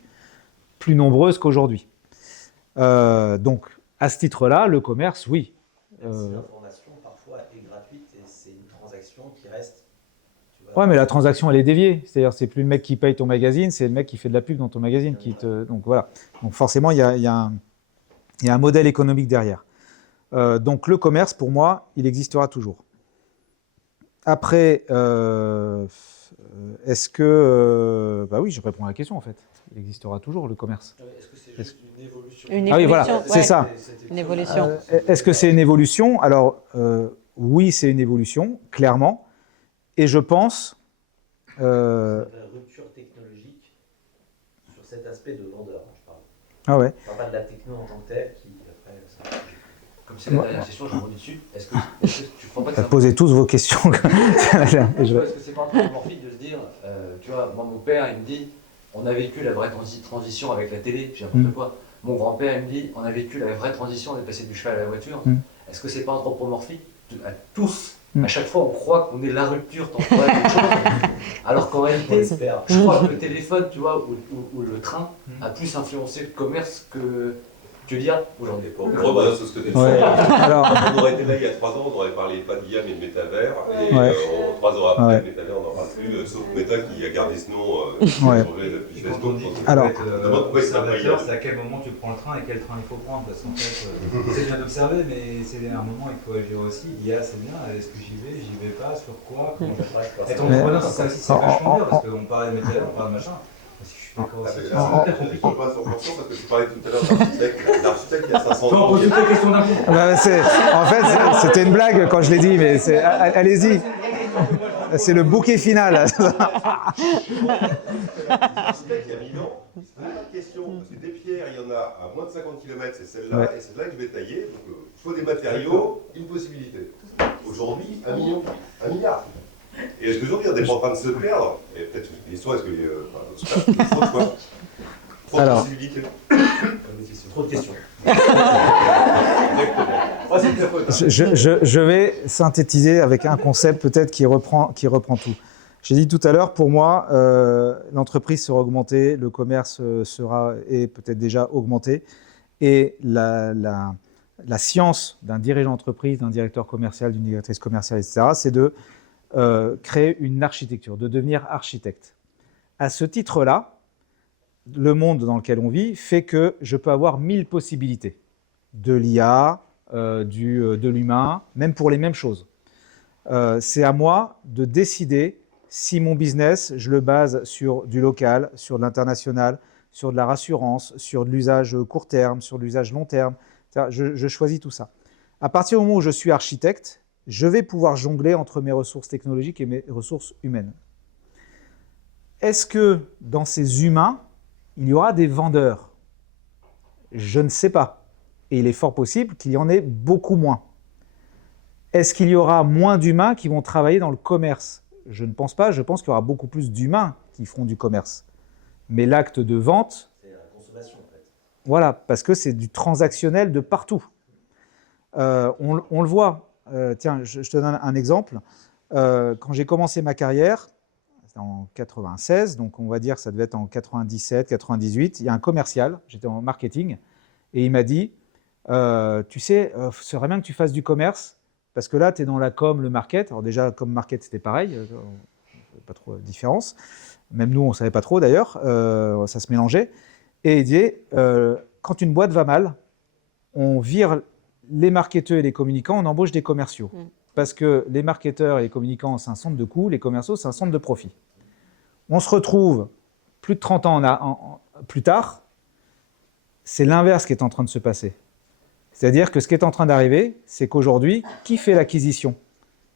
nombreuses qu'aujourd'hui. Donc, à ce titre-là, le commerce, oui. L'information, parfois, est gratuite et c'est une transaction qui reste... Ouais, mais la transaction, elle est déviée. C'est-à-dire, c'est plus le mec qui paye ton magazine, c'est le mec qui fait de la pub dans ton magazine. Donc, voilà. Donc, forcément, il y a un modèle économique derrière. Donc, le commerce, pour moi, il existera toujours. Après, est-ce que... bah oui, je réponds à la question, en fait. Il existera toujours, le commerce. Est-ce que c'est juste une évolution? Ah oui, voilà, c'est ça. Une évolution. Est-ce que c'est une évolution? Alors, oui, c'est une évolution, clairement. Et je pense... une rupture technologique sur cet aspect de vendeur, je parle. Ah ouais. Je parle pas de la techno en tant que telle, qui après... Comme c'est la dernière question, je rebondis dessus. Est-ce que tu crois pas que posez tous vos questions. Est-ce que c'est pas anthropomorphique de se dire, tu vois, moi mon père il me dit, on a vécu la vraie transition avec la télé, j'ai n'importe quoi. Mon grand-père il me dit, on a vécu la vraie transition, on est passé du cheval à la voiture. Est-ce que c'est pas anthropomorphique à tous? À chaque fois on croit qu'on est la rupture temporelle des choses, alors qu'en réalité, je crois que le téléphone, tu vois, ou le train a plus influencé le commerce que... Tu veux dire aujourd'hui? On rebondit sur ce que tu as dit. On aurait été là il y a 3 ans, on aurait parlé pas d'IA mais de métavers. Et 3 ans après, le métavers, on n'en parle plus, sauf Meta qui a gardé ce nom depuis Facebook. Alors, c'est à quel moment tu prends le train et quel train il faut prendre. Parce qu'en fait, c'est bien d'observer, mais c'est à un moment il faut agir aussi. L'IA, c'est bien, est-ce que j'y vais pas, sur quoi, comment je fais. Être entrepreneur, c'est ça aussi, c'est vachement bien, parce qu'on parle de métavers, on parle de machin. Je ne parle pas à 100% parce que tu parlais tout à l'heure d'architecte il y a 500 ans. En fait, c'était une blague quand je l'ai dit, mais allez-y. C'est le bouquet final. L'architecte, il y a 1000 ans, il ne se posait pas de question. Parce que des pierres, il y en a à moins de 50 km, c'est celle-là, et c'est là que je vais tailler. Donc, il faut des matériaux, une possibilité. Aujourd'hui, 1 million, 1 milliard. Et est-ce qu'aujourd'hui, on n'est pas en train de se perdre? Et peut-être une histoire, est-ce que trop de possibilités. Trop de questions. Exactement. Je vais synthétiser avec un concept peut-être qui reprend tout. J'ai dit tout à l'heure, pour moi, l'entreprise sera augmentée, le commerce est peut-être déjà augmenté, et la science d'un dirigeant d'entreprise, d'un directeur commercial, d'une directrice commerciale, etc., c'est de créer une architecture, de devenir architecte. À ce titre-là, le monde dans lequel on vit fait que je peux avoir 1000 possibilités de l'IA, de l'humain, même pour les mêmes choses. C'est à moi de décider si mon business, je le base sur du local, sur de l'international, sur de la rassurance, sur de l'usage court terme, sur de l'usage long terme. Je choisis tout ça. À partir du moment où je suis architecte, je vais pouvoir jongler entre mes ressources technologiques et mes ressources humaines. Est-ce que dans ces humains, il y aura des vendeurs? Je ne sais pas. Et il est fort possible qu'il y en ait beaucoup moins. Est-ce qu'il y aura moins d'humains qui vont travailler dans le commerce? Je ne pense pas. Je pense qu'il y aura beaucoup plus d'humains qui feront du commerce. Mais l'acte de vente... C'est la consommation, en fait. Voilà, parce que c'est du transactionnel de partout. On le voit. Tiens, je te donne un exemple. Quand j'ai commencé ma carrière... en 96, donc on va dire que ça devait être en 97, 98, il y a un commercial, j'étais en marketing, et il m'a dit, tu sais, ce serait bien que tu fasses du commerce, parce que là, tu es dans la com, le market. Alors déjà, com, market, c'était pareil, pas trop de différence. Même nous, on ne savait pas trop d'ailleurs, ça se mélangeait. Et il disait, quand une boîte va mal, on vire les marketeurs et les communicants, on embauche des commerciaux. Parce que les marketeurs et les communicants, c'est un centre de coûts, les commerciaux, c'est un centre de profit. On se retrouve plus de 30 ans plus tard, c'est l'inverse qui est en train de se passer. C'est-à-dire que ce qui est en train d'arriver, c'est qu'aujourd'hui, qui fait l'acquisition?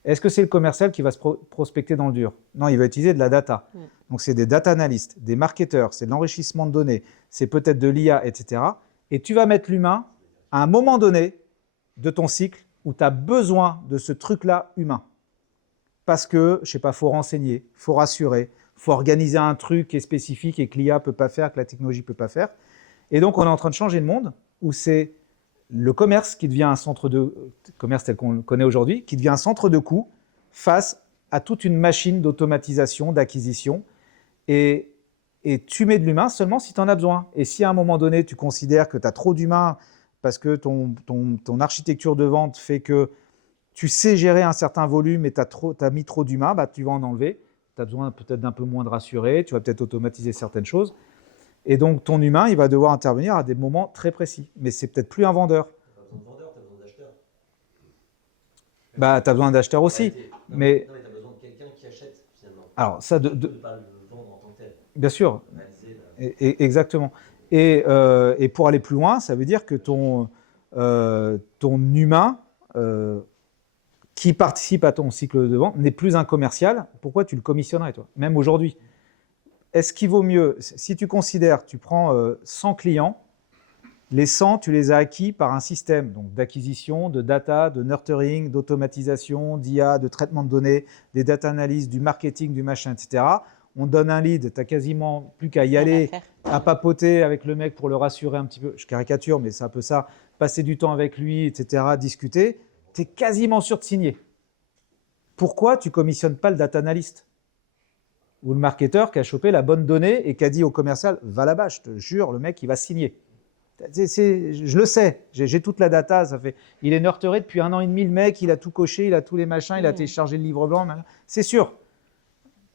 Est-ce que c'est le commercial qui va se prospecter dans le dur? Non, il va utiliser de la data. Donc c'est des data analystes, des marketeurs, c'est de l'enrichissement de données, c'est peut-être de l'IA, etc. Et tu vas mettre l'humain à un moment donné de ton cycle où tu as besoin de ce truc-là humain. Parce que, je ne sais pas, il faut renseigner, il faut rassurer, il faut organiser un truc qui est spécifique et que l'IA ne peut pas faire, que la technologie ne peut pas faire. Et donc, on est en train de changer le monde où c'est le commerce qui devient un centre de... commerce tel qu'on le connaît aujourd'hui, qui devient un centre de coûts face à toute une machine d'automatisation, d'acquisition. Et tu mets de l'humain seulement si tu en as besoin. Et si à un moment donné, tu considères que tu as trop d'humains parce que ton architecture de vente fait que tu sais gérer un certain volume et tu as mis trop d'humains, bah, tu vas en enlever. Tu as besoin peut-être d'un peu moins de rassurer, tu vas peut-être automatiser certaines choses. Et donc, ton humain, il va devoir intervenir à des moments très précis. Mais c'est peut-être plus un vendeur. Tu n'as pas besoin de vendeur, tu as besoin d'acheteurs. Bah, tu as besoin d'acheteurs aussi. Mais tu as besoin de quelqu'un qui achète, finalement. Alors, ça... Tu ne peux pas le vendre en tant que tel. Bien sûr. Exactement. Et pour aller plus loin, ça veut dire que ton humain qui participe à ton cycle de vente n'est plus un commercial. Pourquoi tu le commissionnerais, toi? Même aujourd'hui. Est-ce qu'il vaut mieux, si tu considères, tu prends 100 clients, les 100, tu les as acquis par un système donc d'acquisition, de data, de nurturing, d'automatisation, d'IA, de traitement de données, des data analyses, du marketing, du machin, etc. On te donne un lead, tu n'as quasiment plus qu'à y aller, à papoter avec le mec pour le rassurer un petit peu. Je caricature, mais c'est un peu ça. Passer du temps avec lui, etc., discuter. Tu es quasiment sûr de signer. Pourquoi tu ne commissionnes pas le data analyst ou le marketeur qui a chopé la bonne donnée et qui a dit au commercial « va là-bas, je te jure, le mec, il va signer ». Je le sais, j'ai toute la data. Il est nurturé depuis 1 an et demi, le mec, il a tout coché, il a tous les machins, il a téléchargé le livre blanc. C'est sûr.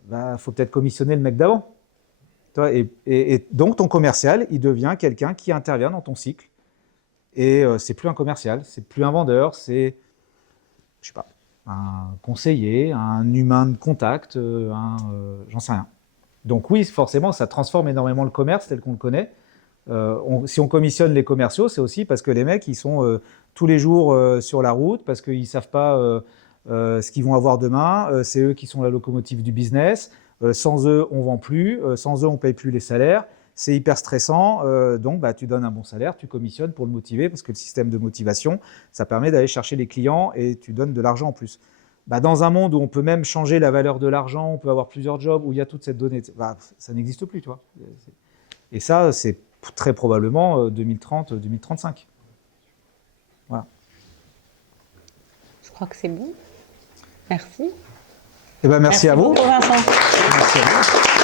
Bah, faut peut-être commissionner le mec d'avant. Et donc, ton commercial, il devient quelqu'un qui intervient dans ton cycle. Et c'est plus un commercial, c'est plus un vendeur, c'est, je sais pas, un conseiller, un humain de contact, j'en sais rien. Donc oui, forcément, ça transforme énormément le commerce tel qu'on le connaît. Si on commissionne les commerciaux, c'est aussi parce que les mecs, ils sont tous les jours sur la route, parce qu'ils ne savent pas ce qu'ils vont avoir demain. C'est eux qui sont la locomotive du business. Sans eux, on ne vend plus. Sans eux, on ne paye plus les salaires. C'est hyper stressant. Donc, bah, tu donnes un bon salaire, tu commissionnes pour le motiver, parce que le système de motivation, ça permet d'aller chercher les clients et tu donnes de l'argent en plus. Bah, dans un monde où on peut même changer la valeur de l'argent, on peut avoir plusieurs jobs, où il y a toute cette donnée, bah, ça n'existe plus, tu vois. Et ça, c'est très probablement 2030, 2035. Voilà. crois que c'est bon. Merci. Eh ben, merci à vous. Beaucoup, Vincent. Merci à vous.